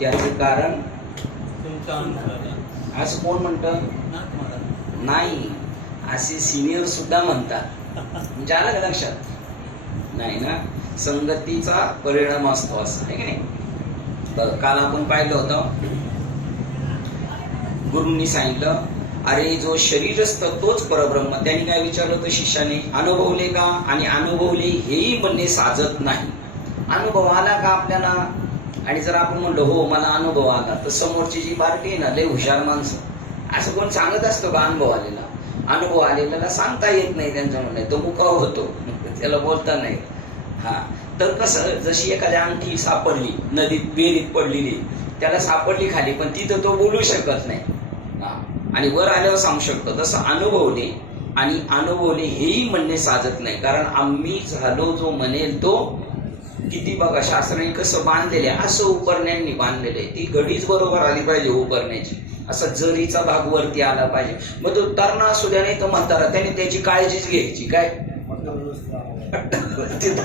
त्याचं कारण तुमच्या अनुसार असं कोण म्हणतं? नाही, असे सिनियर सुद्धा म्हणतात. म्हणजे आलं का लक्षात? नाही ना, संगतीचा परिणाम असतो असं आहे की नाही. बघ, काल आपण पाहिलं होतं, गुरूंनी सांगितलं अरे जो शरीरस्थ तोच परब्रह्म. त्यांनी काय विचारलं होतं शिष्याने? अनुभवले का? आणि अनुभवले हेही म्हणणे साजत नाही. अनुभव आला का आपल्याला? आणि जर आपण म्हणलो हो मला अनुभव आला, तर समोरची जी पार्टी आहे ना, लय हुशार माणसं, असं कोण सांगत असतो का अनुभव आलेला? अनुभव आलेल्याला सांगता येत नाही त्यांचं म्हणणं, तो मुकाव होतो, त्याला बोलता नाही. हा, तर कसं, जशी एखाद्या अंगठी सापडली नदीत विहिरीत पडलेली, त्याला सापडली खाली, पण तिथं तो बोलू शकत नाही, आणि वर आल्यावर सांगू शकतो. तसं अनुभवले आणि अनुभवले हेही म्हणणे साजत नाही. कारण आम्ही झालो जो म्हणेल तो, किती बघा शास्त्राने कसं बांधलेले, असं उपरण्यांनी बांधलेले. ती घडीच बरोबर आली पाहिजे उपरण्याची, असा जरीचा भाग वरती आला पाहिजे. मग तो तरणा असू द्या नाही तर म्हातारा, त्याने त्याची काळजीच घ्यायची. काय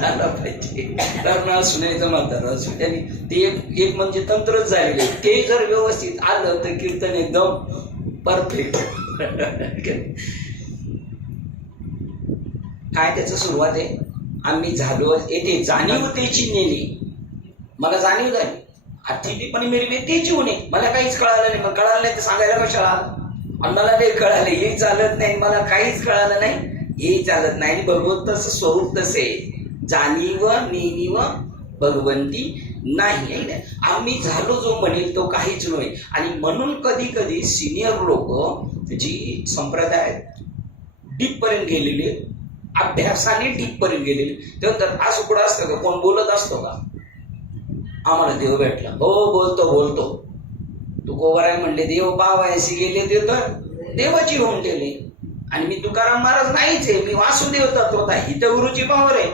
आला पाहिजे, तरणा असू नाही तर म्हातारा असू. त्याने ते एक म्हणजे तंत्रच झालेले. ते जर व्यवस्थित आलं तर कीर्तन एकदम परफेक्ट. काय त्याचं सुरुवात आहे? आम्ही झालो येते जाणीव त्याची नेली. मला जाणीव झाली, अतिथीपणे मेरी त्याची होणे. मला काहीच कळालं नाही. मग कळालं नाही तर सांगायला कशाला? आणि मला नाही कळालं, हे चालत नाही, मला काहीच कळालं नाही, हे चालत नाही. आणि भगवंताचं स्वरूप तसे जाणीव नेणीव भगवंती नाही. आम्ही झालो जो म्हणेल तो काहीच नाही. आणि म्हणून कधी कधी सिनियर लोक जी संप्रदाय डीप पर्यंत गेलेले, अभ्यासाने डीप पर्यंत गेलेले, तर असं कुठं असतं का? कोण बोलत असतो का आम्हाला देव भेटला? हो बोलतो. तू गोवराय म्हणले देव पावायशी गेले, ते तर देवाची होऊन गेले. आणि मी तुकाराम महाराज नाहीच आहे, मी वासुदेव तत्वत आहे, ही तर गुरुची पावर आहे.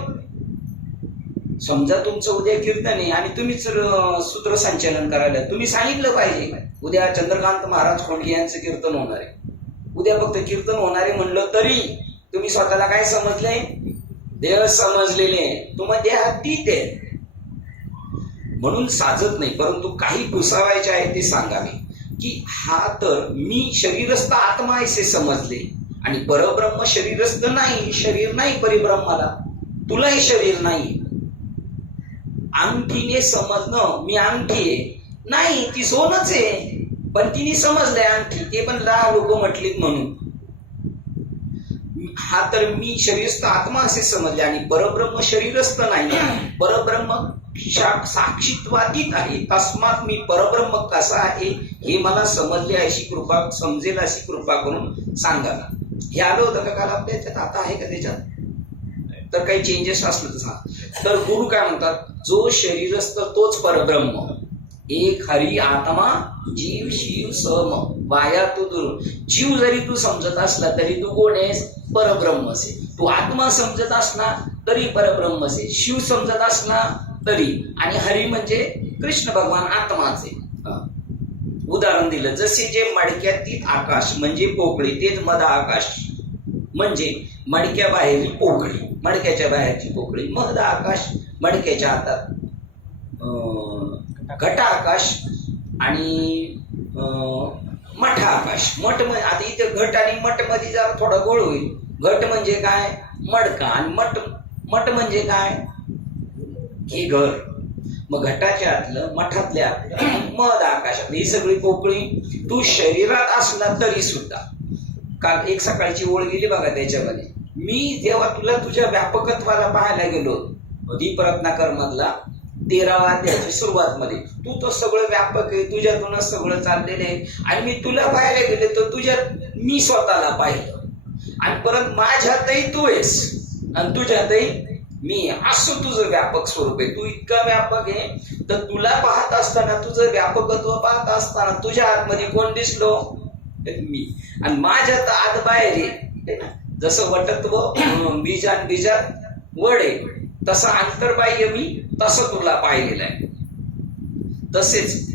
समजा तुमचं उद्या कीर्तन आहे आणि तुम्हीच सूत्रसंचालन करायला, तुम्ही सांगितलं पाहिजे उद्या चंद्रकांत महाराज खोंडके यांचं कीर्तन होणार आहे, उद्या फक्त कीर्तन होणार आहे म्हणलं तरी तुम्ही स्वतःला काय समजलंय? देव समजलेले. तुम्हाला देहातीत आहे म्हणून साजत नाही. परंतु काही घुसावायचे आहे ते सांगावे की हा तर मी शरीरस्थ आत्मा असे समजले, आणि परब्रह्म शरीरस्थ नाही, शरीर नाही परिब्रह्माला, तुलाही शरीर नाही. अंगठीने समजणं मी अंगठी आहे, नाही ती सोनच आहे, पण तिने समजलंय अंगठी, ते पण लहान लोक म्हटलीत म्हणून. हा तर मी शरीरस्थ आत्मा असे समजले, आणि परब्रह्म शरीरस्थ नाही, परब्रह्म साक्षीत्वातीत आहे. तस्मात मी परब्रह्म कसा आहे हे मला समजले, अशी कृपा, समजेल अशी कृपा करून सांगा. हे आलं होतं का काल आपल्या याच्यात? आता आहे का त्याच्यात? तर काही चेंजेस असलं तर सांग. तर गुरु काय म्हणतात? जो शरीरस्थ तोच परब्रह्म, एक हरी आत्मा जीव शिव सम वाया तू दूर. जीव जरी तू समजत असला तरी तू कोण आहेस? परब्रह्म से. तू आत्मा समजत असला तरी परब्रह्म से, शिव समजत असला तरी, आणि हरी म्हणजे कृष्ण भगवान आत्माचे. उदाहरण दिलं, जसे जे मडक्यातील आकाश म्हणजे पोकळी, तेच मध आकाश म्हणजे मडक्या बाहेरची पोकळी, मडक्याच्या बाहेरची पोकळी. मध आकाश मडक्याच्या हातात, घटा आकाश आणि मठ आकाश. मठ म्हणजे आता इथे घट आणि मठ मध्ये जरा थोडा गोळ होईल. घट म्हणजे काय? मडका. आणि मठ म्हणजे काय? हे घर. मग घटाच्या आतलं, मठातल्या आतलं, मध आकाशात, ही सगळी पोकळी तू शरीरात असला तरी सुद्धा. काल एक सकाळची ओळ गेली बघा त्याच्यामध्ये, मी जेव्हा तुला तुझ्या व्यापकत्वाला पाहायला गेलो, दीप रत्नाकर मधला 13वा अध्यायाची सुरुवात मध्ये, तू तर सगळं व्यापक आहे, तुझ्यातूनच सगळं चाललेलं आहे. आणि मी तुला पाहायला गेले तर तुझ्यात मी स्वतःला पाहिलं, आणि परत माझ्यातही तू आहेस आणि तुझ्यातही मी, असं तुझं व्यापक स्वरूप आहे. तू इतका व्यापक आहे तर तुला पाहत असताना, तुझं व्यापकत्व पाहत असताना तुझ्या आतमध्ये कोण दिसलो? मी. आणि माझ्यात आत बाहेर आहे ना, जसं वटत्व बीजात बीजात वड आहे, तसं अंतर्बाह्य मी तसं तुला पाहिलेलं आहे. तसेच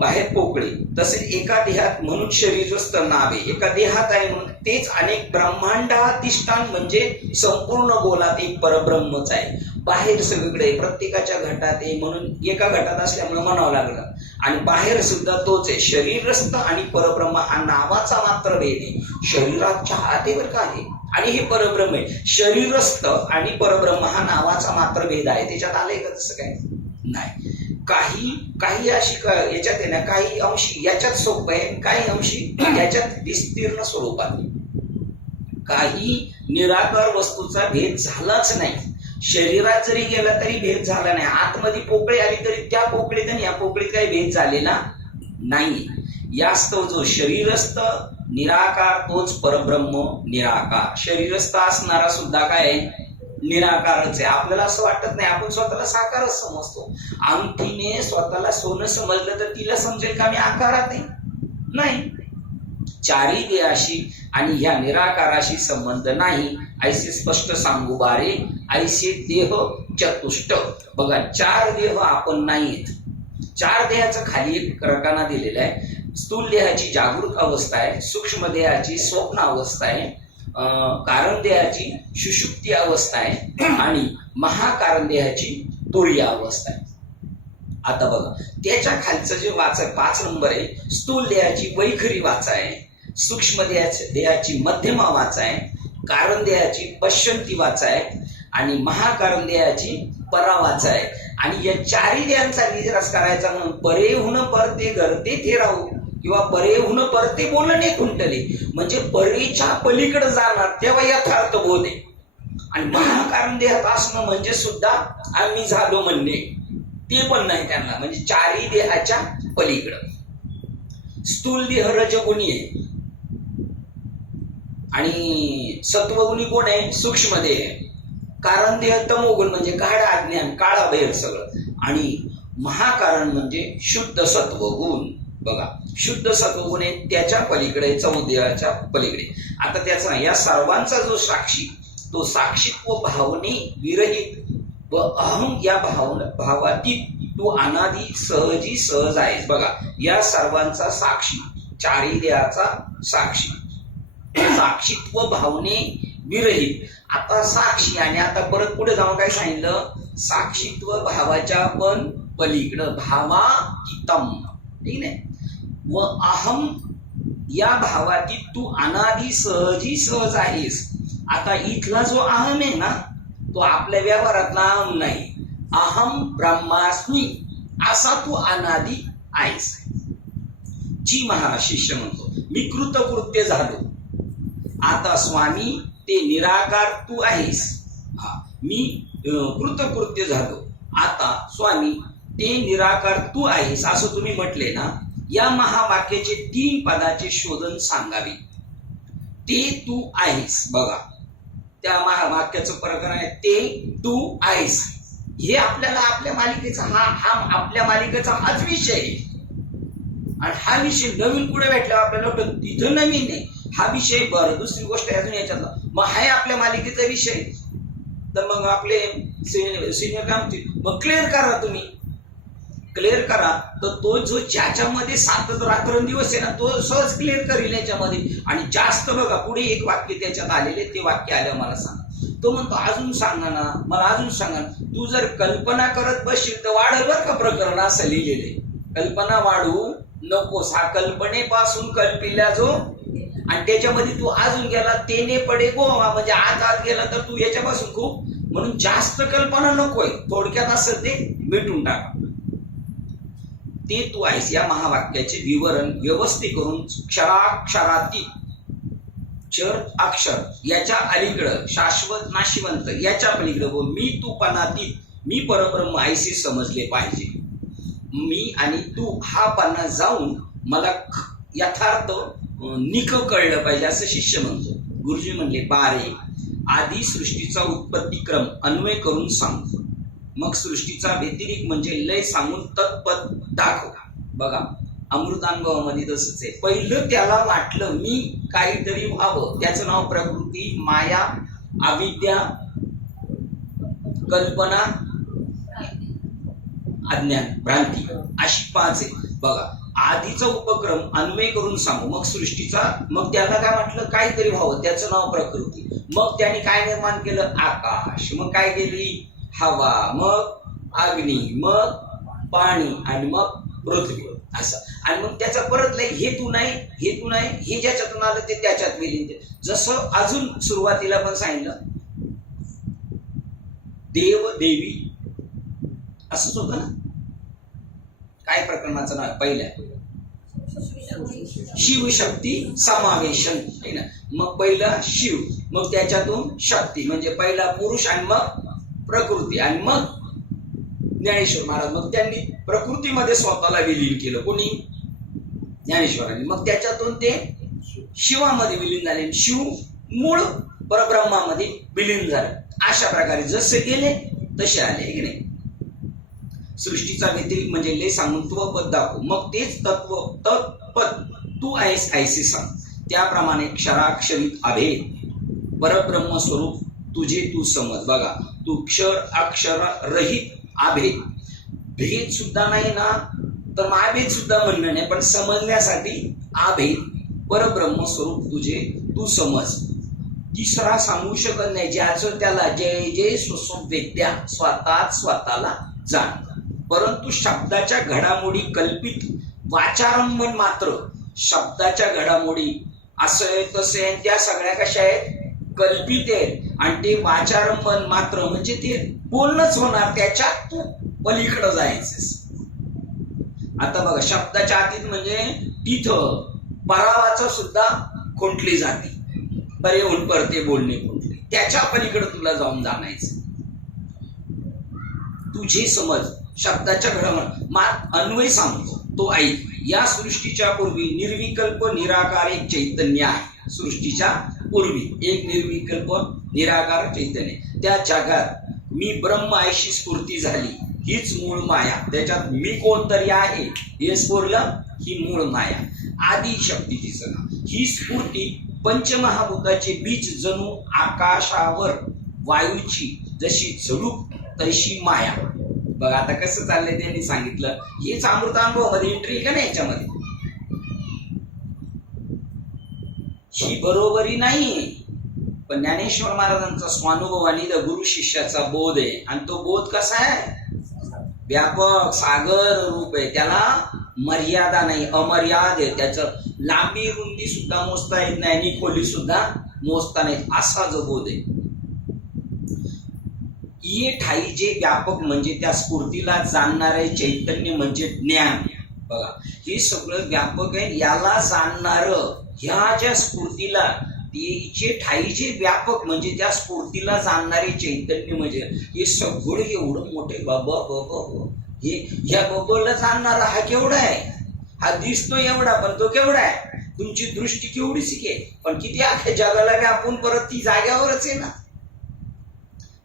बाहेर पोकळी, तसेच एका देहात म्हणून शरीरस्थ नावे, एका देहात आहे म्हणून तेच अनेक ब्रह्मांडाधिष्ठान म्हणजे संपूर्ण गोलात एक परब्रह्मच आहे. बाहेर सगळीकडे प्रत्येकाच्या घटात आहे म्हणून एका घटात असल्यामुळे म्हणावं लागलं. आणि बाहेर सुद्धा तोच आहे. शरीरस्थ आणि परब्रह्म हा नावाचा मात्र भेद आहे. शरीराच्या आत आहे बरं का आहे आणि हे परब्रह्म आहे. शरीरस्थ आणि परब्रह्म हा नावाचा मात्र भेद आहे. त्याच्यात आलंय का तसं काय नाही. काही अशी याच्यात आहे ना, काही अंशी याच्यात सोपं आहे, काही अंशी याच्यात विस्तीर्ण स्वरूपात आहे. काही निराकार वस्तूचा भेद झालाच नाही. शरीरात जरी गेला तरी भेद झाला नाही. आतमध्ये पोकळी आली तरी त्या पोकळीत आणि या पोकळीत काही भेद झालेला नाही. यास्तव जो शरीरस्थ निराकार तोच परब्रह्म निराकार. शरीरस्थ असणारा सुद्धा काय आहे, निराकारच आहे. आपल्याला असं वाटत नाही, आपण स्वतःला साकारच समजतो. अंगठीने स्वतःला सोनं समजलं तर तिला समजेल का मी आकारात आहे? नाही. चारी देहाशी आणि ह्या निराकाराशी संबंध नाही ऐसे स्पष्ट सांगू बारे. ऐसे देह चतुष्ट. बघा, 4 देह आपण नाहीत. 4 देहाचं खाली एक रकाना दिलेला आहे. स्थूल देहाची जागृत अवस्था आहे, सूक्ष्म देहाची स्वप्न अवस्था आहे, कारण देहाची सुषुप्ती अवस्था आहे आणि महाकारण देहाची तुरीय अवस्था आहे. आता बघा, त्याच्या खालचं जे वाचा 5 नंबर आहे, स्थूल देहाची वैखरी वाचा आहे, सूक्ष्म देहाची मध्यमा वाचा आहे, कारण देहाची पश्चंती वाचा आहे आणि महाकारण देहाची परा वाचा आहे. आणि या 4 देहांचा निराश करायचा म्हणून परे हुन परते घरते ते राहू किंवा परे हुन परते बोलणे खुंटले, म्हणजे परेच्या पलीकडे जाणार तेव्हा यथार्थ बोध आहे. आणि महाकारण देहात असणं म्हणजे सुद्धा आम्ही झालो म्हणणे, ते पण नाही त्यांना, म्हणजे 4 देहाच्या पलीकडं. स्थूल देह रजगुणी आहे आणि सत्वगुणी कोण आहे, सूक्ष्म देह. कारण देह तमोगुण म्हणजे गाढ अज्ञान, काळा बैर सगळं. आणि महाकारण म्हणजे शुद्ध सत्वगुण. बघा, शुद्ध सत्वगुण आहे त्याच्या पलीकडे, चौदेहाच्या पलीकडे. आता त्याचा या सर्वांचा जो साक्षी, तो साक्षीत्व भावने विरहित व अहम या भावातीत तू अनादी सहजी सहज आहेस. बघा, या सर्वांचा साक्षी, 4 देहाचा साक्षी, साक्षीत्व भावने विरहित. आता साक्षी आणि आता परत पुढे जाऊन काय सांगितलं, साक्षीत्व भावाच्या पण पलीकडं, भावातीतम, ठीक नाही. व अहम या भावातीत तू अनादी सहजी सहज आहेस. आता इथला जो अहम आहे ना, तो आपल्या व्यवहारातला अहम नाही. अहम ब्रह्मास्मी असा तू अनादी आहेस. जी महाराज शिष्य म्हणतो, मी कृतकृत्य झालो. आता स्वामी ते निराकार तू आहेस. मी कृतकृत्य झालो. आता स्वामी ते निराकार तू आहेस असं तुम्ही म्हटले ना. या महावाक्याचे 3 पदाचे शोधन सांगावे. ते तू आहेस. बघा, त्या महावाक्याचं प्रकरण आहे, ते तू आहेस. हे आपल्याला आपल्या मालिकेचा हा आपल्या मालिकेचा हाच विषय आहे. आणि हा विषय नवीन पुढे भेटला आपल्याला वाटतं तिथं नवीन आहे हा विषय. बरं, दुसरी गोष्ट अजून याच्यातला मग हाय आपल्या मालिकेचा विषय, तर मग आपले सिनियर काय म्हणतील, मग क्लिअर करा, तुम्ही क्लिअर करा. तर तो जो ज्याच्यामध्ये 7 रात्रंदिवस आहे ना, तो सहज क्लिअर करील याच्यामध्ये. आणि जास्त बघा, पुढे एक वाक्य त्याच्यात आलेले, ते वाक्य आलं मला सांगा. तो म्हणतो अजून सांगा ना, मला अजून सांगा. तू जर कल्पना करत बसशील तर वाढल बर का प्रकरण, असं लिहिलेले. कल्पना वाढू नकोस. हा कल्पनेपासून कल्पिला जो, आणि त्याच्यामध्ये तू अजून गेला तेने पडे गोवा, म्हणजे आत गेला तर तू याच्यापासून खूप, म्हणून जास्त कल्पना नकोय. थोडक्यात असं ते मिटून टाका. ते तू आहेस या महावाक्याचे विवरण व्यवस्थित करून क्षराक्षरातीत, क्षर अक्षर याच्या अलीकडं, शाश्वत नाशिवंत याच्या पलीकडं, व मी तू पणातीत, मी परब्रह्म ऐसे समजले पाहिजे. मी आणि तू हा पणा जाऊन मला यथार्थ निक कळलं पाहिजे असं शिष्य म्हणतो. गुरुजी म्हणले, बारे आधी सृष्टीचा उत्पत्ती क्रम अन्वय करून सांगतो, मग सृष्टीचा व्यतिरिक्त म्हणजे लय सांगून तत्पद दाखव. बघा, अमृतानुभवामध्ये तसंच आहे. पहिलं त्याला वाटलं मी काहीतरी व्हावं, त्याचं नाव प्रकृती, माया, अविद्या, कल्पना, अज्ञान, भ्रांती, अशी 5 आहे. बघा, आधीचा उपक्रम अन्वय करून सांगू, मग सृष्टीचा, मग त्याला काय म्हटलं काहीतरी व्हावं, त्याचं नाव प्रकृती. मग त्याने काय निर्माण केलं, आकाश. मग काय केली, हवा, मग अग्नी, मग पाणी आणि मग पृथ्वी असं. आणि मग त्याचा परत हेतू नाही हे ज्याच्यातून आलं ते त्याच्यात विलीन. जसं अजून सुरुवातीला पण सांगितलं देव देवी असंच होतं ना. काय प्रकरणाचं नाव पहिल्या शिवशक्ती समावेशन आहे ना. मग पहिला शिव, मग त्याच्यातून शक्ती म्हणजे पहिला पुरुष आणि मग प्रकृती आणि मग ज्ञानेश्वर महाराज. मग त्यांनी प्रकृतीमध्ये स्वतःला विलीन केलं. कोणी? ज्ञानेश्वरांनी. मग त्याच्यातून ते शिवामध्ये विलीन झाले. शिव मूळ परब्रह्मामध्ये विलीन झाले. अशा प्रकारे जसे गेले तसे आले की नाही. सृष्टीचा व्यतिरिक्त म्हणजे ले सांगून त्वपद दाखव. मग तेच तत्व तत्पद तू आहेस ऐसे सांग. त्याप्रमाणे क्षराक्षरित अभेद परब्रह्म स्वरूप तुझे तू समज. बघा, तू क्षर अक्षर रहित अभेद. भेद सुद्धा नाही ना, तर अभेद सुद्धा म्हणणं नाही, पण समजण्यासाठी अभेद परब्रह्म स्वरूप तुझे तू समज. तिसरा सांगू शकत नाही. ज्याचं त्याला जय जय सुसुवेद्या स्वतःच स्वतःला जाण. परंतु शब्दाच्या घडामोडी कल्पित वाचारंभन मात्र. शब्दाच्या घडामोडी असं आहे तसे आहे, त्या सगळ्या कशा आहेत? कल्पित आहेत. आणि ते वाचारंभन मात्र म्हणजे ते बोलणंच होणार, त्याच्यात तू पलीकडे जायचं. आता बघा, शब्दाच्या आतीत म्हणजे तिथं परावाचं सुद्धा खोंटली जाते. परेहून परते बोलणे खोंटले, त्याच्या पलीकडे तुला जाऊन जाणायचं. तुझे समज शब्दाच्या घडामोडी अन्वय सांगतो तो ऐक. या सृष्टीच्या पूर्वी निर्विकल्प निराकार एक चैतन्य आहे. सृष्टीच्या पूर्वी एक निर्विकल्प निराकार चैतन्य. त्या जगात मी ब्रह्म अशी स्फूर्ती झाली, हीच मूळ माया. त्याच्यात मी कोणतरी आहे हे स्फुरलं, ही मूळ माया आदी शक्तीची सगळं. ही स्फूर्ती पंचमहाभूताचे बीज जणू आकाशावर वायूची जशी झुडूप तशी माया. बघा आता कसं चाललंय त्यांनी सांगितलं. हेच अमृतानुभव मध्ये एंट्री का नाही याच्यामध्ये. ही बरोबरी नाही, पण ज्ञानेश्वर महाराजांचा स्वानुभव आणि गुरु शिष्याचा बोध आहे. आणि तो बोध कसा आहे? व्यापक सागर रूप आहे. त्याला मर्यादा नाही, अमर्याद आहे. त्याचं लांबी रुंदी सुद्धा मोजता येत नाही आणि खोली सुद्धा मोजता नाही, असा जो बोध आहे. ये ठाई जे व्यापक म्हणजे त्या स्फूर्तीला जाणणारे चैतन्य म्हणजे ज्ञान. बघा, हे सगळं व्यापक आहे. याला जाणणार ह्या ज्या स्फूर्तीला तिचे ठाई जे व्यापक म्हणजे त्या स्फूर्तीला जाणणारे चैतन्य म्हणजे हे सगळं एवढं मोठे बाबा बाबा. हे ह्या बाबाला जाणणारा हा केवढा आहे? हा दिसतो एवढा, पण तो केवढा आहे? तुमची दृष्टी केवढीच आहे, पण किती अख्ख्या जगाला व्यापून परत ती जाग्यावरच आहे ना.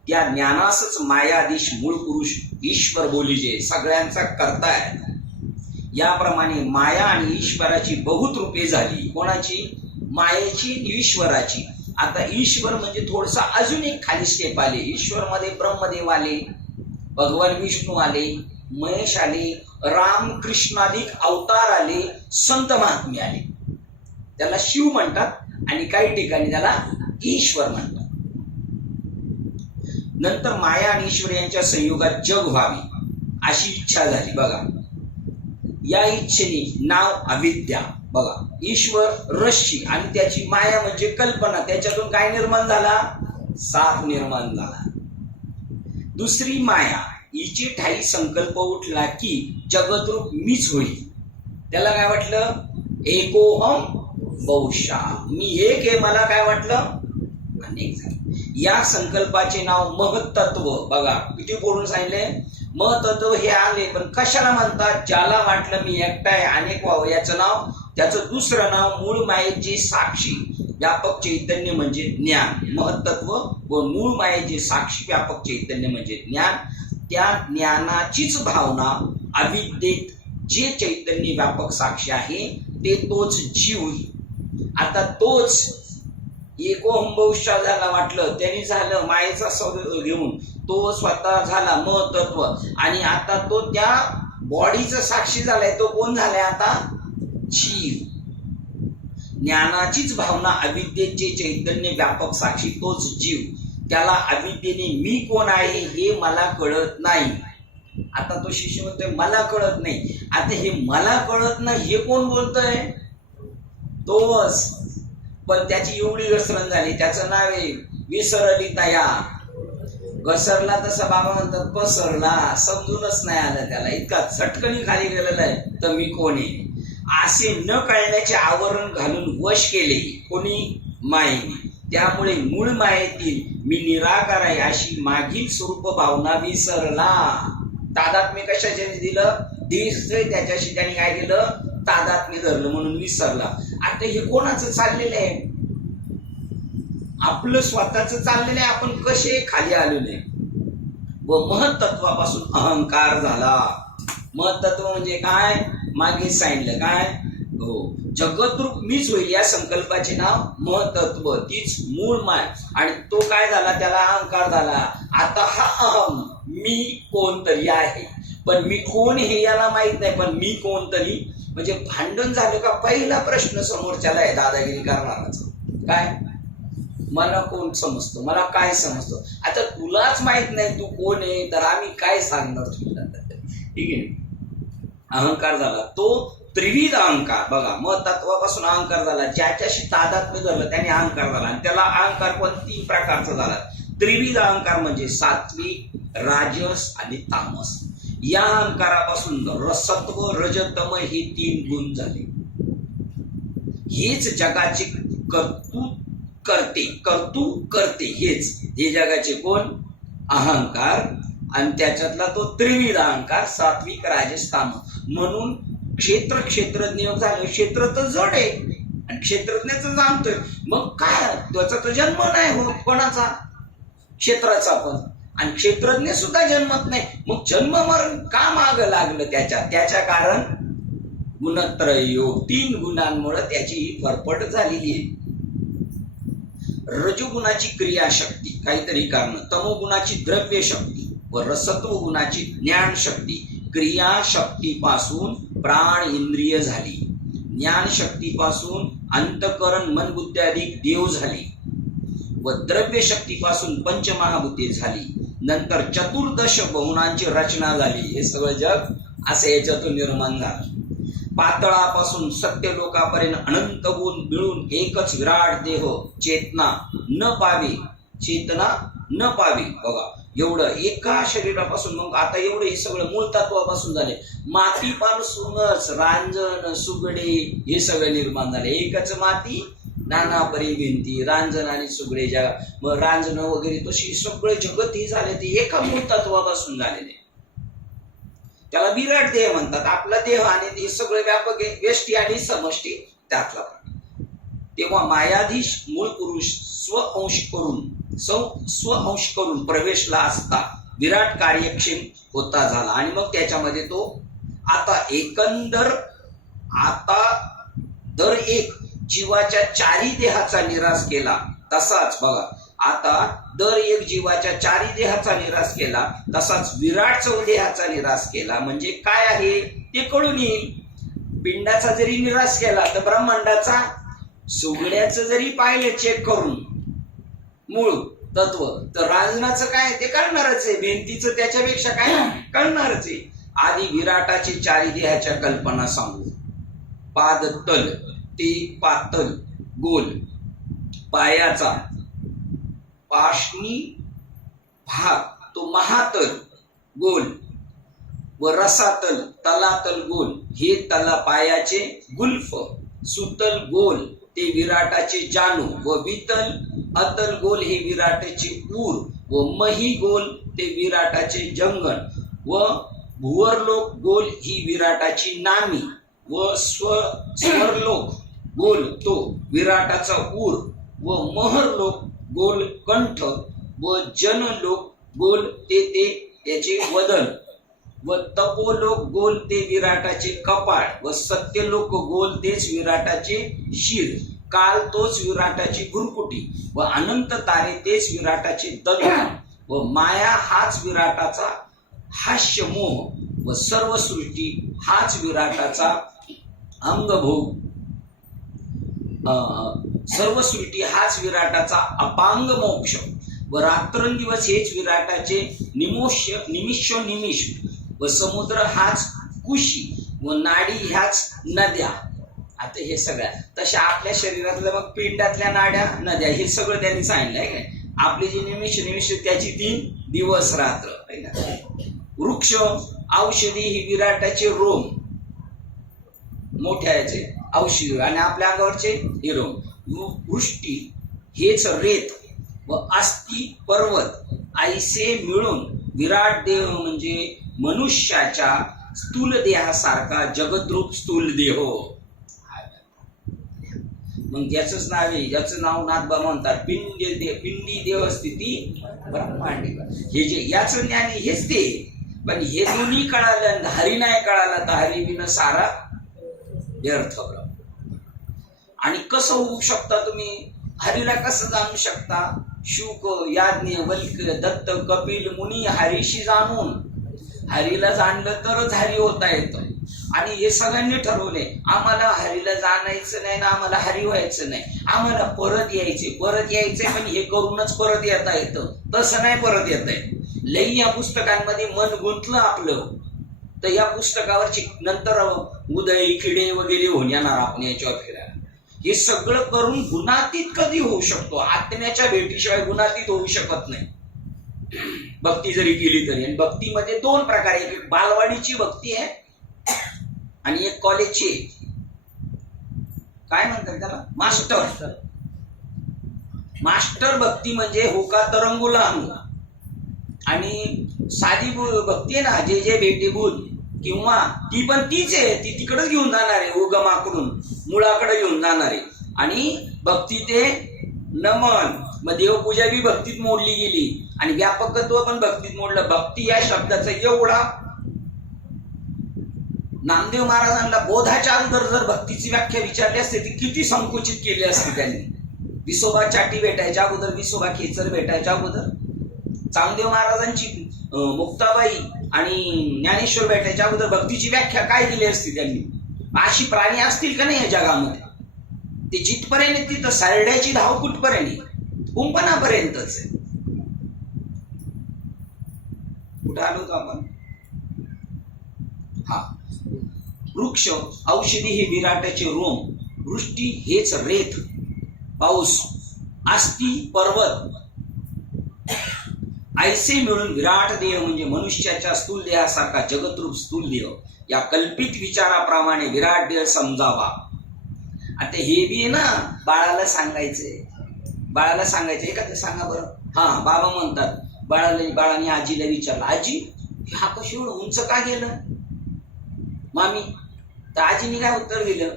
त्या ज्ञानासच मायाधीश मूळ पुरुष ईश्वर बोलीजे सगळ्यांचा करता आहे. याप्रमाणे माया आणि ईश्वराची बहुत रूपे झाली. कोणाची? मायेची, ईश्वराची. आता ईश्वर म्हणजे थोडसा अजून एक खाली स्टेप आले. ईश्वर मध्ये ब्रह्मदेव आले, भगवान विष्णू आले, महेश आले, रामकृष्णाधिक अवतार आले, संत महात्मे आले. त्याला शिव म्हणतात आणि काही ठिकाणी त्याला ईश्वर म्हणतात. नंतर माया आणि ईश्वर यांच्या संयोगात जग व्हावे अशी इच्छा झाली. बघा, या इच्छेने नाव अविद्या. बघा, ईश्वर रश्शी आणि त्याची माया म्हणजे कल्पना. त्याच्यातून काय निर्माण झाला? साप निर्माण झाला. दुसरी माया, हिची ठाई संकल्प उठला की जगद्रूप मीच होईल. त्याला काय वाटलं? एकोहम बहुशा, मी एक आहे. मला काय वाटलं? अनेक झाले. या संकल्पाचे नाव महत्त्व. बघा किती बोलून सांगितले. महत्त्व हे आले, पण कशाला म्हणतात? ज्याला वाटलं मी एकटा आहे, अनेक व्हावं, याचं नाव. त्याचं दुसरं नाव मूळ मायेचे साक्षी व्यापक चैतन्य म्हणजे ज्ञान. महत्त्व व मूळ मायेचे साक्षी व्यापक चैतन्य म्हणजे ज्ञान. त्या ज्ञानाचीच भावना अविद्येत जे चैतन्य व्यापक साक्षी आहे ते तोच जीव. आता तोच एकोहम बहुशा झाला. वाटलं त्यांनी झालं मायेचा सौर घेऊन तो स्वतः झाला महत्त्व. आणि आता तो त्या बॉडीचा साक्षी झालाय. तो कोण झालाय आता? जीव. ज्ञानाचीच भावना अविद्येचे चैतन्य व्यापक साक्षी तोच जीव. त्याला अविद्येने मी कोण आहे हे मला कळत नाही. आता तो शिष्य म्हणतोय मला कळत नाही. आता हे मला कळत नाही हे कोण बोलतोय? तोच. पण त्याची एवढी घसरण झाली, त्याचं नाव आहे विसरली तया. घसरला तसं बाबा म्हणतात पसरला, समजूनच नाही आलं त्याला, इतका चटकणी खाली गेलेला आहे. तर मी कोण आहे असे न कळण्याचे आवरण घालून वश केले कोणी? मायेने. त्यामुळे मूळ मायेतील मी निराकार आहे अशी मागील स्वरूप भावना विसरला. तादात्म्य कशाच्याने दिलं? दिसतंय त्याच्याशी त्याने काय केलं? तादात्म्य धरलं म्हणून विसरला. आता हे कोणाचं चाललेलं आहे? आपलं स्वतःच चाललेलं आहे. आपण कसे खाली आलेलो आहे. व महत्त्वापासून अहंकार झाला. महत्त्व म्हणजे काय? मागे सांगितलं काय? हो, जगद्रूप मीच होईल या संकल्पाचे नाव महत्त्व, तीच मूळ माय. आणि तो काय झाला? त्याला अहंकार झाला. आता हा अहम मी कोणतरी आहे, पण मी कोण हे याला माहित नाही. पण मी कोणतरी म्हणजे भांडण झालं का पहिला प्रश्न समोरच्याला आहे दादागिरी करणाराचा. काय? मला कोण समजतो? मला काय समजतो? आता तुलाच माहित नाही तू कोण आहे, तर आम्ही काय सांगणार तुला? ठीक आहे. अहंकार झाला तो त्रिविध अहंकार. बघा, महत्त्वापासून अहंकार झाला. ज्याच्याशी तादात्म्य झालं त्याने अहंकार झाला. आणि त्याला अहंकार पण 3 प्रकारचा झाला. त्रिविध अहंकार म्हणजे सात्विक, राजस आणि तामस. या अहंकारापासून रसत्व, रजतम हे 3 गुण झाले. हेच जगाचे करते हेच हे जगाचे कोण? अहंकार. आणि त्याच्यातला तो त्रिविध अहंकार सात्विक, राजस, तामस. म्हणून क्षेत्रज्ञ झालं. क्षेत्र तर जड आहे आणि क्षेत्रज्ञच जाणतोय. मग काय? त्याचा तर जन्म नाही होत. कोणाचा? क्षेत्राचा. पण आणि क्षेत्रज्ञ सुद्धा जन्मत नाही. मग जन्म मरण का माग लागलं त्याच्या कारण गुणत्रय योग. 3 गुणांमुळे त्याची ही फरफट झालेली आहे. रजोगुणाची क्रियाशक्ती काहीतरी कारण, तमोगुणाची द्रव्य शक्ती व रसत्व गुणाची ज्ञान शक्ती. क्रियाशक्तीपासून प्राण इंद्रिय झाली. ज्ञान शक्तीपासून अंतकरण मन बुद्धी अधिक देव झाली व द्रव्य शक्तीपासून पंचमहाभूते झाली. नंतर 14 बहुनांची रचना झाली. हे सगळं जग असं याच्यातून निर्माण झालं. पातळापासून सत्यलोकापर्यंत अनंत गुण मिळून एकच विराट देह चेतना न पावी. बघा, एवढं एका शरीरापासून. मग आता एवढं हे सगळं मूळ तत्वापासून झाले. मातीपासूनच रांजण, सुगडे हे सगळे निर्माण झाले. एकच माती, नाना परी भिंती, रांजण आणि सुगडे. मग रांजण वगैरे तशी सगळे जगत हे झाले ते एका मूळ तत्वापासून झालेले. त्याला विराट देह म्हणतात. आपला देह आणि हे सगळे व्यापक आहे, व्यष्टी आणि समष्टी त्यातला. तेव्हा मायाधीश मूळ पुरुष स्वअंश करून प्रवेशला असता विराट कार्यक्षम होता झाला. आणि मग त्याच्यामध्ये तो आता दर एक जीवाच्या 4 देहाचा निराश केला. तसाच बघा, आता दर एक जीवाच्या 4 देहाचा निराश केला. तसाच विराट 4 देहाचा निराश केला. म्हणजे काय आहे ते कळून येईल. पिंडाचा जरी निराश केला तर ब्रह्मांडाचा, सुगड्याचं जरी पाहिलं चेक करून मूळ तत्व, तर रांजणाचं काय ते कळणारच आहे. भिंतीचं त्याच्यापेक्षा काय कळणारच आहे. आधी विराटाचे 4 देहाच्या कल्पना सांगू. पाद तल ते पातल गोल, पायाचा पाशणी भाग तो महातल गोल व रसातल तलातल गोल हे तला पायाचे गुल्फ. सुतल गोल ते विराटाचे जानू व वितल अतल गोल हे विराटाचे उर व मही गोल ते विराटाचे जंगण व भुवरलोक गोल ही विराटाची नामी व स्वरलोक गोल तो विराटाचा उर व महरलोक गोल कंठ व जनलोक गोल ते त्याचे वदन व तपोलोक गोल ते विराटाचे कपाळ व सत्यलोक गोल तेच विराटाचे शिर. काल तोच विराटाची गुरकुटी व अनंत तारे तेच विराटाचे दलन व माया हाच विराटाचा हास्य मोह व सर्व सृष्टी हाच विराटाचा अंगभोग. सर्व सृष्टी हाच विराटाचा अपांग मोक्ष व रात्रंदिवस हेच विराटाचे निमिष व समुद्र हाच कुशी व नाडी ह्याच नद्या. आता हे सगळ्या तशा आपल्या शरीरातल्या मग पिंडातल्या नाड्या नद्या हे सगळं त्यांनी सांगितलं आहे का. आपली जी निमिष त्याची 3 दिवस रात्र आहे का. वृक्ष औषधी ही विराटाचे रोम मोठ्या याचे औषधी आणि आपल्या अंगावरचे हे रोम. वृष्टी हेच रेत व अस्थि पर्वत ऐसे मिळून विराट देह म्हणजे मनुष्याच्या स्थूल देहासारखा जगद्रूप स्थूल देह. मग ज्याचंच नाव आहे, ज्याचं नाव नाथबा म्हणतात पिंडी देवस्थिती ब्रह्मांडी. हे जे याचं ज्ञान हेच ते. पण हे दोन्ही कळालं हरी नाही कळालं तर हरी बिन सारा व्यर्थ. आणि कसं होऊ शकता तुम्ही हरीला कसं जाणू शकता. शुक याज्ञ वल्क दत्त कपिल मुनी हरीशी जाणून हरीला जाणलं तरच हरी होता येतं. आणि हे सगळ्यांनी ठरवले आम्हाला हरीला जाणायचं नाही ना आम्हाला हरी व्हायचं नाही. आम्हाला परत यायचे पण हे करूनच परत येता येतं. तसं नाही परत येत आहे. लई या पुस्तकांमध्ये मन गुंतलं आपलं तर या पुस्तकावरची नंतर उदय किडे वगैरे होऊन येणार आपण याच्यावर फिरायला. हे सगळं करून गुणातीत कधी होऊ शकतो. आत्म्याच्या भेटीशिवाय गुणातीत होऊ शकत नाही. भक्ती जरी केली तरी. आणि भक्तीमध्ये 2 प्रकार आहे. एक बालवाडीची भक्ती आहे आणि एक कॉलेजची. काय म्हणतात त्याला मास्टर भक्ती म्हणजे होका तरंगुला आणू. आणि साधी भक्ती आहे ना जे भेटीभूत किंवा ती पण तीच आहे. ती तिकडेच घेऊन जाणार आहे उगमाकडून मुळाकडे घेऊन जाणार आहे. आणि भक्ती ते नमन मग देवपूजा बी भक्तीत मोडली गेली आणि व्यापकत्व पण भक्तीत मोडलं. भक्ती या शब्दाचा एवढा नामदेव महाराजांना बोधाच्या अगोदर जर भक्तीची व्याख्या विचारली असते ती किती संकुचित केली असती त्यांनी. विसोबा चाटी भेटायच्या अगोदर विसोबा खेचर भेटायच्या अगोदर चांगदेव महाराजांची मुक्ताबाई आणि ज्ञानेश्वर भेटायच्या अगोदर भक्तीची व्याख्या काय दिली असती त्यांनी. अशी प्राणी असतील का नाही या जगामध्ये. ते जिथपर्यंत तिथं सरड्याची धाव कुठपर्यंत कुंपणापर्यंतच आहे. कुठं आलो होतो आपण. हा वृक्ष औषधी हे विराटाचे रोम. वृष्टी हेच रेत पाऊस अस्थि पर्वत ऐसे मिळून विराट देह म्हणजे मनुष्याच्या स्थूल देहासारखा जगद्रूप स्थूल देह या कल्पित विचाराप्रमाणे विराट देह समजावा. आता हे बी ना बाळाला सांगायचंय एखादं सांगा बरं. हा बाबा म्हणतात बाळाने आजीला विचारलं आजी हा कशी एवढं उंच का गेलं मामी. तर आजीने काय उत्तर दिलं.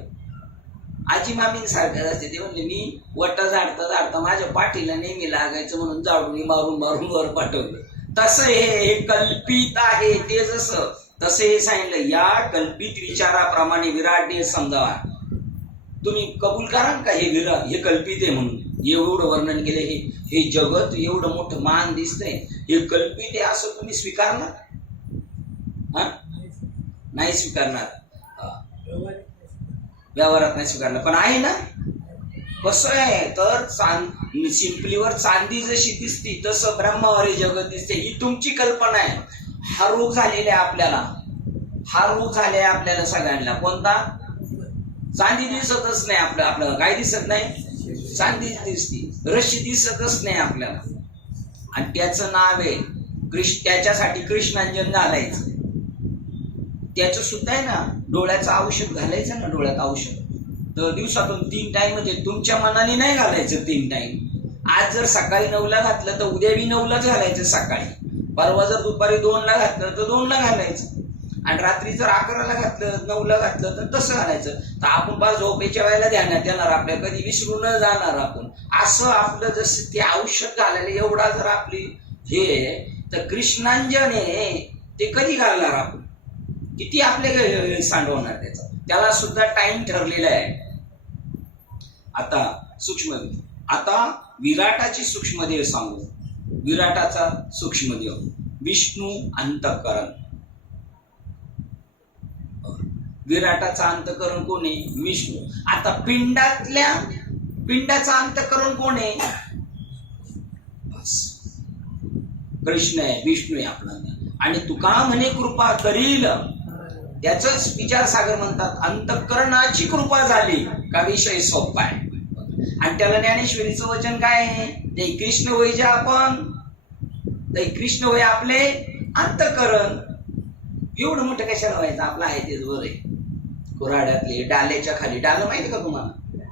आजी मामी सारखं असते. ते म्हणले मी वटा झाडता माझ्या पाठीला नेहमी लागायचं म्हणून जाडून मारून वर पाठवलं. तसं हे कल्पित आहे. ते जसं तसे हे सांगितलं या कल्पित विचाराप्रमाणे विराट देह समजावा. तुम्ही कबूल करा का हे कल्पित आहे म्हणून. एवढं वर्णन केले हे जगत एवढं मोठं मान दिसतंय हे कल्पित आहे असं तुम्ही स्वीकारणार. नाही स्वीकारणार. व्यवहारात नाही स्वीकारणार. पण आहे ना. कसं आहे तर सिंपलीवर चांदी जशी दिसती तसं ब्रह्मावरी जगत दिसते. ही तुमची कल्पना आहे. हा रोग झालेला आहे आपल्याला सगळ्यांना. कोणता. चांदी दिसतच नाही आपल्याला काय दिसत नाही. चांदी दिसती. रशी दिसतच नाही आपल्याला. आणि त्याचं नाव आहे त्याच्यासाठी कृष्णांजन घालायचं. त्याचं सुद्धा आहे ना डोळ्याचं औषध घालायचं ना. डोळ्यात औषध तर दिवसातून 3 टाइम म्हणजे तुमच्या मनाने नाही घालायचं 3 टाइम. आज जर सकाळी 9ला घातलं तर उद्या बी 9लाच घालायचं सकाळी. परवा जर दुपारी 2ला घातलं तर 2ला घालायचं. आणि रात्री जर 11ला घातलं 9ला घातलं तर तसं घालायचं. तर आपण बा झोपेच्या वेळेला ध्यानात येणार आपल्या कधी विसरू न जाणार आपण. असं आपलं जसं ते औषध घालायला एवढा जर आपली हे तर कृष्णांजन आहे ते कधी घालणार आपण. किती आपले सांडवणार त्याला सुद्धा टाइम ठरलेला आहे. आता सूक्ष्म आता विराटाची सूक्ष्मदेव सांगू. विराटाचा सूक्ष्मदेव विष्णू अंतःकरण. विराटाचा अंतःकरण कोण आहे. विष्णू. आता पिंडाचा अंतःकरण कोण आहे. बस कृष्ण आहे, विष्णू आहे आपला. आणि तुका म्हणे कृपा करील, त्याच विचारसागर म्हणतात. अंतःकरणाची कृपा झाली का विषय सोपा आहे. आणि त्याला ज्ञानेश्वरीचं वचन काय आहे, ते कृष्ण होय जे आपण, ते कृष्ण होय आपले अंतःकरण. एवढं मोठं कशाला व्हायचं, आपलं आहे तेच बरं आहे. कुऱ्हाड्यातले डाल्याच्या खाली, डालं माहिती का तुम्हाला,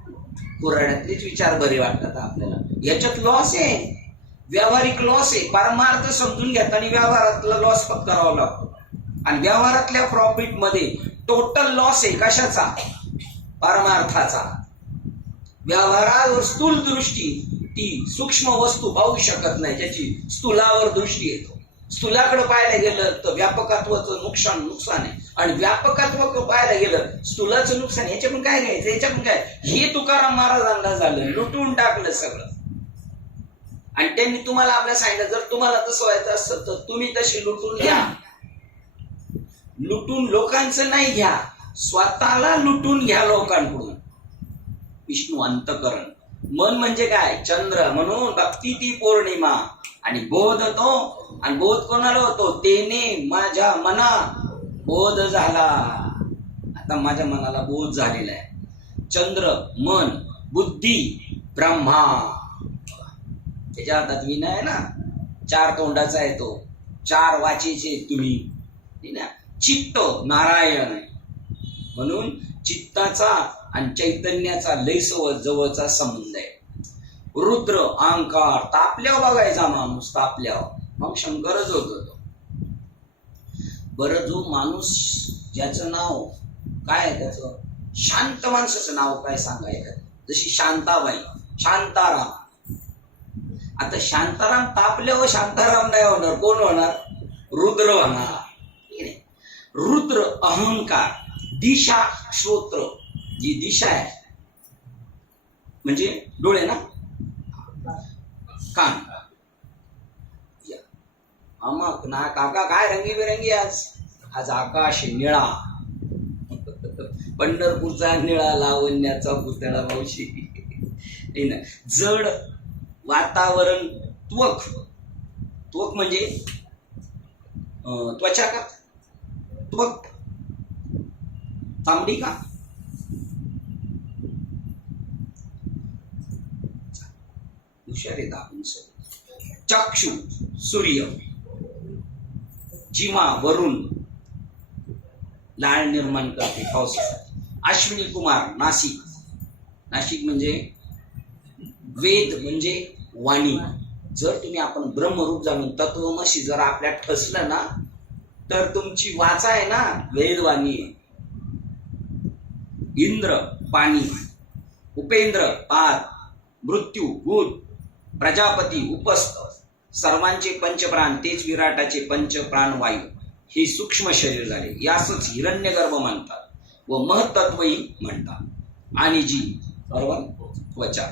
कुऱ्हाड्यातलेच विचार बरे वाटतात आपल्याला. याच्यात लॉस आहे, व्यावहारिक लॉस आहे. परमार्थ समजून घेताना व्यवहारातला लॉस पत्करावा लागतो. आणि व्यवहारातल्या प्रॉफिट मध्ये टोटल लॉस आहे कशाचा, परमार्थाचा. व्यवहारावर स्थूल दृष्टी, ती सूक्ष्म वस्तू पाहू शकत नाही, ज्याची स्थूलावर दृष्टी येतो. स्थूलाकडे पाहायला गेलं तर व्यापकत्वाचं नुकसान आहे, आणि व्यापकत्व पाहायला गेलं स्थूलाचं नुकसान. याच्यातून काय घ्यायचं, याच्यातून काय, हे तुकाराम महाराजांना झालं, लुटून टाकलं सगळं. आणि त्यांनी तुम्हाला आपल्या सांगितलं, जर तुम्हाला तसं व्हायचं असतं तर तुम्ही तशी लुटून घ्या. लुटून लोकांचं नाही घ्या, स्वतःला लुटून घ्या लोकांकडून. विष्णू अंतःकरण. मन म्हणजे काय, चंद्र. म्हणून भक्ती ती पौर्णिमा. आणि बोध तो, आणि बोध कोणाला होतो, तेने माझ्या मना बोध झाला. आता माझ्या मनाला बोध झालेला आहे. चंद्र मन, बुद्धी ब्रह्मा. त्याच्या हातात विना आहे ना, 4 तोंडाचा आहे तो, 4 वाचेचे तुम्ही ना. चित्त नारायण. म्हणून चित्ताचा आणि चैतन्याचा लय जवळचा संबंध आहे. रुद्र अहंकार. तापल्यावर बघायचा माणूस, तापल्यावर मग शंकरच होतो तो. बरं, जो माणूस ज्याचं नाव काय आहे, त्याचं शांत माणसाचं नाव काय सांगायचं, जशी शांताबाई, शांताराम. आता शांताराम तापल्यावर शांताराम नाही होणार, कोण होणार, रुद्र होणार. रुद्र अहंकार. दिशा श्रोत्र, जी दिशा आहे म्हणजे डोळे ना, कान. अमक ना काका काय रंगीबेरंगी आज, आज आकाश निळा, पंढरपूरचा निळा लावण्याचा पुतळा मावशी. जड वातावरण. त्वक. त्वक म्हणजे त्वचा का, त्वक तांबडी का. हुशार येत आपण. चक्षु सूर्य, जिमा वरुण, लाळ निर्माण करते पावसाळ्यात. अश्विनी कुमार नाशिक. नाशिक म्हणजे वेद म्हणजे वाणी. जर तुम्ही आपण ब्रह्मरूप जाणून तत्वमसी जर आपल्या ठसलं ना, तर तुमची वाचा आहे ना वेदवाणी. इंद्र पाणी, उपेंद्र पाद, मृत्यू भूत, प्रजापती उपस्थ. सर्वांचे पंचप्राण तेच विराटाचे पंचप्राण वायू. हे सूक्ष्म शरीर झाले, यासच हिरण्यगर्भ म्हणतात व महतत्वही म्हणतात. आणि जी बरोबर त्वचा,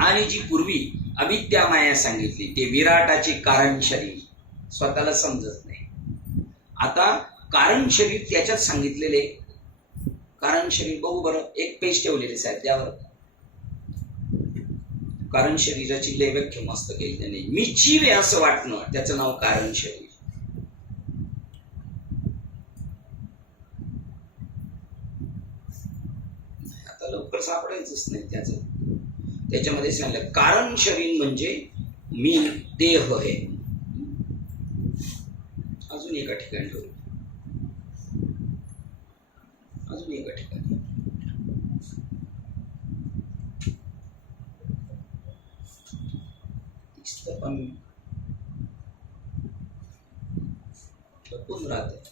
आणि जी पूर्वी अविद्या माया सांगितली ते विराटाचे कारण शरीर. स्वतःला समजत नाही. आता कारण शरीर त्याच्यात सांगितलेले. कारण शरीर बघू बरं, एक पेज ठेवलेले साहेब त्यावर. कारण शरीराची लय व्याख्या मस्त केली त्याने. मी जीव आहे असं वाटणं, त्याचं नाव कारण शरीर. आता लवकर सापडायचंच नाही त्याचं. त्याच्यामध्ये सांगितलं कारण शरीर म्हणजे मी देह आहे. अजून एका ठिकाणी ठेवलं, अजून एका ठिकाणी. पण लपून राहते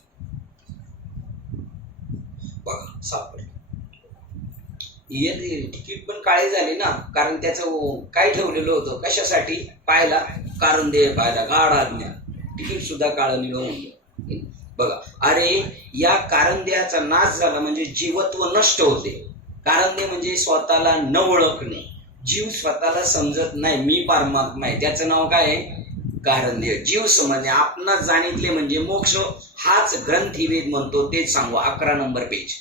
बघा, सापडलं. तिकीट पण काळी झाली ना, कारण त्याचं काय ठेवलेलं होतं कशासाठी, पाहायला कारण दे पाहायला गाढ आज्ञा. तिकीट सुद्धा काळं निळ होऊन गेलं. बघा, अरे या कारण देहाचा नाश झाला म्हणजे जीवत्व नष्ट होते. कारण दे म्हणजे स्वतःला न ओळखणे. जीव स्वतःला समजत नाही, मी परमात्मा आहे, त्याचं नाव काय आहे कारण देह. जीव समजणे, आपणास जाणितले म्हणजे मोक्ष. हाच ग्रंथीवेद म्हणतो, तेच सांगू. 11 नंबर पेज.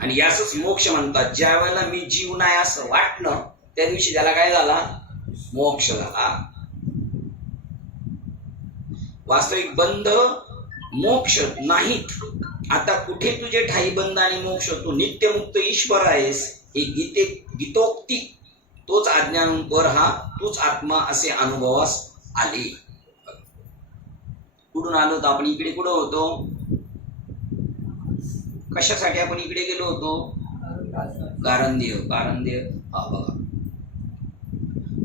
आणि याच मोक्ष म्हणतात. ज्या वेळेला मी जीव नाही असं वाटणं, त्या दिवशी त्याला काय झाला, मोक्ष झाला. वास्तविक बंध मोक्ष नाहीत. आता कुठे तुझे ठाई बंध आणि मोक्ष? तू नित्यमुक्त ईश्वर आहेस. हे गीतोक्ती, तोच अज्ञानपर हा तूच आत्मा असे अनुभवास आले. कुठून आलो होतो आपण? इकडे कुठं होतो? कशासाठी आपण इकडे गेलो होतो? गारंदेव. हा बघा,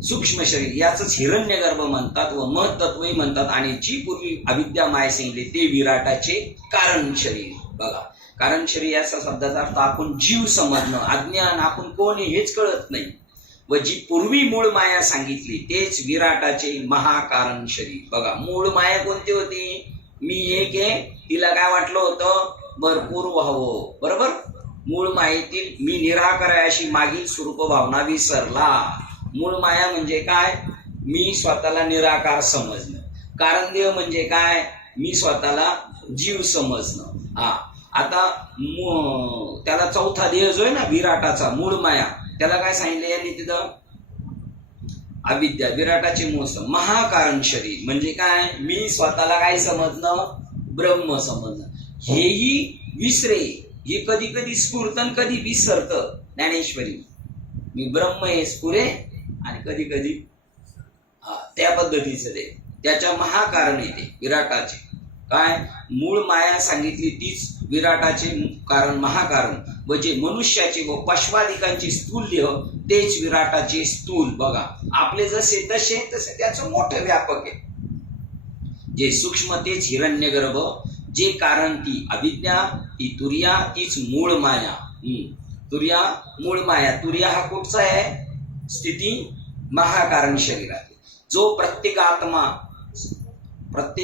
सूक्ष्म शरीर याच हिरण्यगर्भ म्हणतात व महत्त्वही म्हणतात. आणि जी पूर्वी अविद्या माया सांगितले ते विराटाचे कारण शरीर. बघा, कारण शरीर या शब्दाचा अर्थ आपण जीव समजणं, अज्ञान, आपण कोण हेच कळत नाही. व जी पूर्वी मूळ माया सांगितली तेच विराटाचे महाकारण शरीर. बघा, मूळ माया कोणती होती? मी एक आहे, तिला काय वाटलं होतं? भरपूर व्हावं. बरोबर, मूळ मायेतील मी निराकार आहे अशी मागील स्वरूप भावना विसरला. मूळ माया म्हणजे काय? मी स्वतःला निराकार समजणं. कारण देव म्हणजे काय? मी स्वतःला जीव समजणं. हा, आता त्याला चौथा देह जो आहे ना विराटाचा, मूळ माया, त्याला काय सांगितलं यांनी तिथं? अविद्या. विराटाचे मूळ महाकारण शरीर म्हणजे काय? मी स्वतःला काय समजणं? ब्रह्म समजणं. हेही विसरे. हे कधी कधी स्फुरतं, कधी विसरत. ज्ञानेश्वरी मी ब्रह्म हे स्फुरे आणि कधी कधी त्या पद्धतीचं ते त्याच्या महाकारण येते विराटाचे. काय? मूळ माया सांगितली तीच विराटाचे कारण महाकारण. व जे मनुष्याचे व पश्वादिकांचे स्थूल देह तेच विराटाचे स्थूल. बघा, आपले जसे तसे तसे त्याचं मोठं व्यापक आहे. जे सूक्ष्म तेच हिरण्यगर्भ, जे कारण ती अविद्या, ती तुर्या, तीच मूळ माया. तुर्या मूळ माया. तुर्या हा कुठचा आहे? स्थिती महाकारण शरीरात. जो प्रत्येक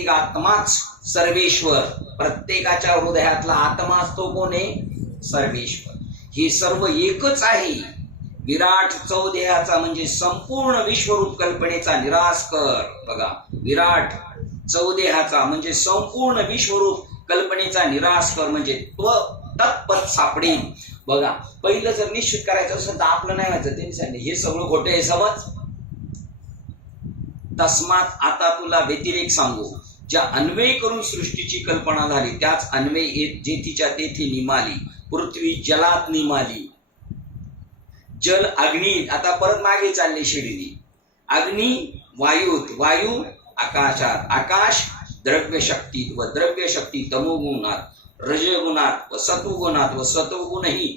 आत्माच सर्वेश्वर. प्रत्येकाच्या हृदयातला आत्माच तो कोण आहे? सर्वेश्वर. हे सर्व एकच आहे. विराट चौदेहाचा म्हणजे संपूर्ण विश्वरूप कल्पनेचा निराश कर. बघा, विराट चौदेहाचा म्हणजे संपूर्ण विश्वरूप कल्पनेचा निराश कर म्हणजे तो तत्पद सापडेल. बघा, पहिलं जर निश्चित करायचं असेल तर आपलं नाही व्हायचं. त्यांनी सांगितलं हे सगळं खोटं आहे, समज. तस्मात आता तुला व्यतिरेक सांगू. ज्या अन्वय करून सृष्टीची कल्पना झाली त्याच अन्वय जेथीच्या तेथे निमाली. पृथ्वी जलात निमाली. जल अग्नी. आता परत मागे चालले शिडीने. अग्नी वायूत, वायू आकाशात, आकाश द्रव्य शक्तीत व द्रव्य शक्ती तमोगुणात, रजगुणात व सत्वगुणात व सत्वगुणही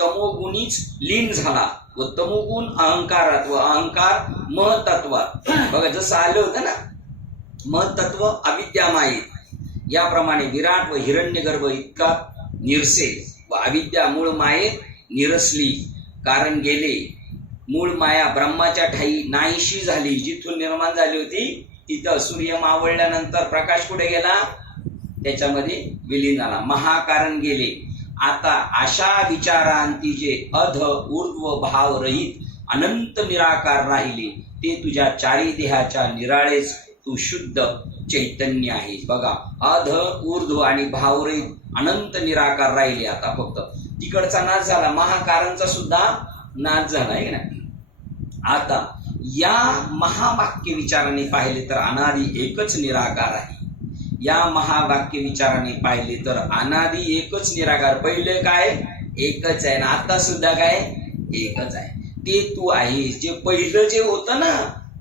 तमोगुणीच लीन झाला व तमोगुण अहंकारात व अहंकार महतत्वात. बघा, जसं आलं होतं ना महतत्व अविद्या मायेत, याप्रमाणे विराट व हिरण्यगर्भ इतका निरसेल व अविद्या मूळ मायेत निरसली. कारण गेले मूळ माया ब्रह्माच्या ठाई नाहीशी झाली. जिथून निर्माण झाली होती तिथं सूर्य मावळल्यानंतर प्रकाश कुठे गेला? त्याच्यामध्ये विलीन झाला. महाकारण गेले. आता अशा विचारांती जे अध ऊर्ध्व भाव रहित अनंत निराकार राहिले ते तुझ्या चारी देहाच्या निराळेच तू शुद्ध चैतन्य आहेस. बघा, अध ऊर्ध्व आणि भावरहित अनंत निराकार राहिले. आता फक्त तिकडचा नाश झाला, महाकारणचा सुद्धा नाश झाला आहे ना. आता या महावाक्य विचाराने पाहिले तर अनादि एकच निराकार आहे. या महावाक्य विचाराने पाहिले तर अनादि एकच निराकार. पहिले काय? एकच आहे ना. आता सुद्धा काय? एकच आहे. ते तू आहेस. जे पहिलं जे होतं ना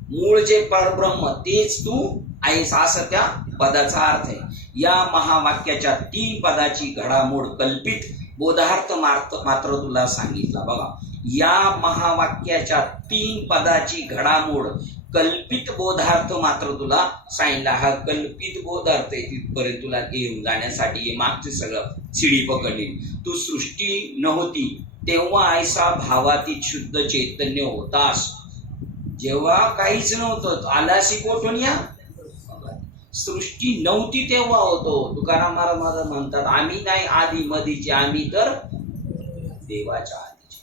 मूळ जे परब्रह्म तेच तू आहेस असं त्या पदाचा अर्थ आहे. या महावाक्याच्या 3 पदाची घडामोड कल्पित बोधार्थ मात्र तुला सांगितला. बघा, या महावाक्याच्या 3 पदाची घडामोड कल्पित बोधार्थ मात्र तुला सांगितला. हा कल्पित बोधार्थ आहे. तिथपर्यंत तुला घेऊन जाण्यासाठी हे मागचे सगळं शिडी पकडली. तू सृष्टी नव्हती तेव्हा ऐसा भावाती शुद्ध चैतन्य होतास. जेव्हा काहीच नव्हतं आलासी कोठून? या सृष्टी नव्हती तेव्हा होतो. तुकाराम महाराज म्हणतात आम्ही नाही आधी मधीचे, आम्ही तर देवाच्या आधीचे.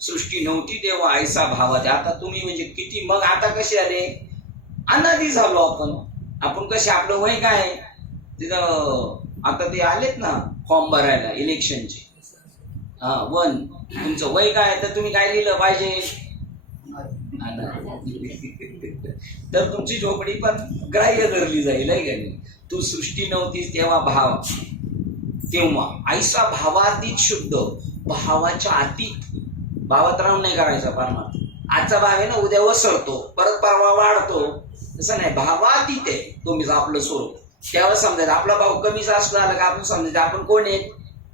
सृष्टी नव्हती तेव्हा ऐसा भावात. आता तुम्ही म्हणजे किती मग आता कसे आले? अनादी झालो आपण कसे? आपलं वय काय तिथं आता ते आलेत ना फॉर्म भरायला इलेक्शनचे. 1 तुमचं वय काय? तर तुम्ही काय लिहिलं पाहिजे? तर तुमची झोपडी पण ग्राह्य धरली जाईल आहे का नाही. तू सृष्टी नव्हतीस तेव्हा भाव, तेव्हा ऐसा भावातीत शुद्ध, भावाच्या अतीत. भावात राहून नाही करायचा परमार्थ. आजचा भाव आहे ना, उद्या वसरतो, परत परवा वाढतो, तसं नाही. भावातीत आहे तुम्ही आपलं स्वरूप. तेव्हा समजायचं आपला भाव कमी जास्त झाला का आपण समजायचं आपण कोण आहेत,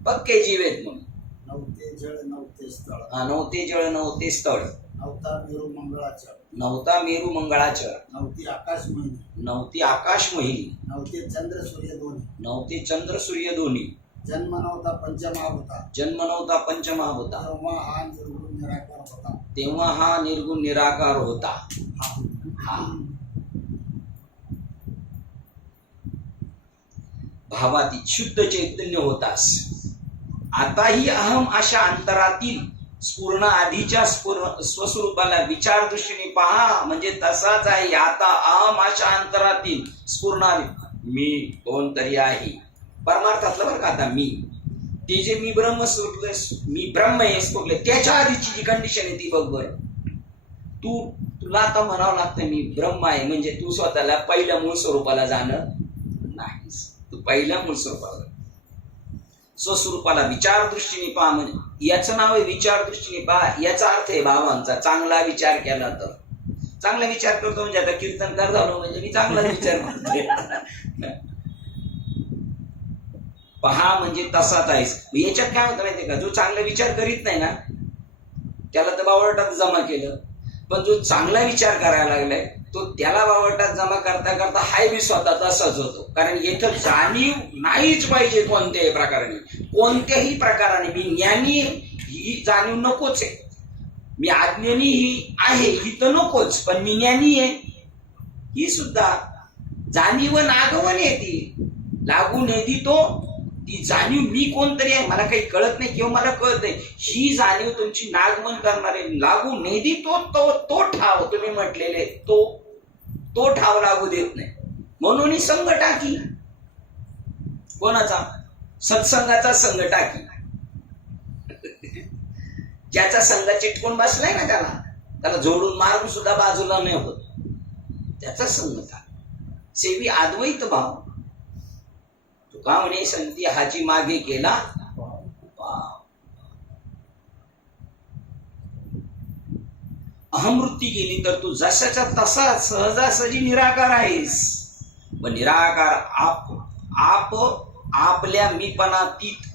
पक्के जीव आहेत म्हणून. नवते जळ नवते स्थळ, नवते जळ नवते स्थळ, नवता मेरू मंगळाचळ, नवता मेरू मंगळाचळ, नवती आकाश मोहिनी, नवती आकाश मोहिनी, नवते चंद्र सूर्य दोन्ही, नवते चंद्र सूर्य दोन्ही, जन्म नव्हता पंचमहाभूता, जन्म नव्हता पंचमहाभूता, तेव्हा हा निर्गुण निराकार होता. तेव्हा हा निर्गुण निराकार होता. हा भावातीत शुद्ध चैतन्य होतास. आताही अहम अशा अंतरातील स्फुरण आधीच्या स्वस्वरूपाला विचार दृष्टीने पहा, म्हणजे तसाच आहे. आता अहम अशा अंतरातील स्फुरण मी कोणतरी आहे परमार्थातलं बरं का. आता मी ते जे मी ब्रह्म मी ब्रह्म आहे स्फुरले, त्याच्या आधीची जी कंडिशन आहे ती बघ बरं. तुला आता म्हणावं लागतं मी ब्रह्म आहे, म्हणजे तू स्वतःला पहिल्या मूळ स्वरूपाला जाणं नाहीस. तू पहिल्या मूळ स्वरूपाला स्वस्वरूपाला विचार दृष्टीने पहा, म्हणजे याचं नाव आहे विचार दृष्टीने पहा. याचा अर्थ आहे भावांचा चांगला विचार केला तर. चांगला विचार करतो म्हणजे आता कीर्तनकार झालो म्हणजे मी चांगला विचार करतोय. पहा म्हणजे तसाच आहेस. याच्यात काय होतं माहितीये का, जो चांगला विचार करीत नाही ना त्याला तर बावळटात जमा केलं, पण जो चांगला विचार करायला लागलाय तो त्याला बावळटात जमा करता करता हाय बी स्वतः तसाच होतो. कारण इथं जाणीव नाहीच पाहिजे कोणत्याही प्रकाराने. कोणत्याही प्रकाराने मी ज्ञानी ही जाणीव नकोच आहे, मी अज्ञानी ही आहे ही तर नकोच, पण मी ज्ञानी आहे ही सुद्धा जाणीव आगमन येते लागून येते. तो ती जाणीव मी कोणतरी आहे मला काही कळत नाही किंवा मला कळत नाही ही जाणीव तुमची नागमन करणारे लागू नेदी तो ठाव तुम्ही म्हटलेले तो ठाव लागू देत नाही. म्हणून ही संघ टाकी कोणाचा, सत्संगाचा संघ टाकी. ज्याचा संघ चिटकून बसलाय ना त्याला जोडून मारून सुद्धा बाजूला नाही होत, त्याचा संघ टाकी. सेवी अद्वैत भाव तुका म्हणे संती हाची मागे केला. अहमवृत्ती गेली तर तू जशाच्या तसा सहजासहजी निराकार आहेस. व निराकार आप आपल्या मीपणातीत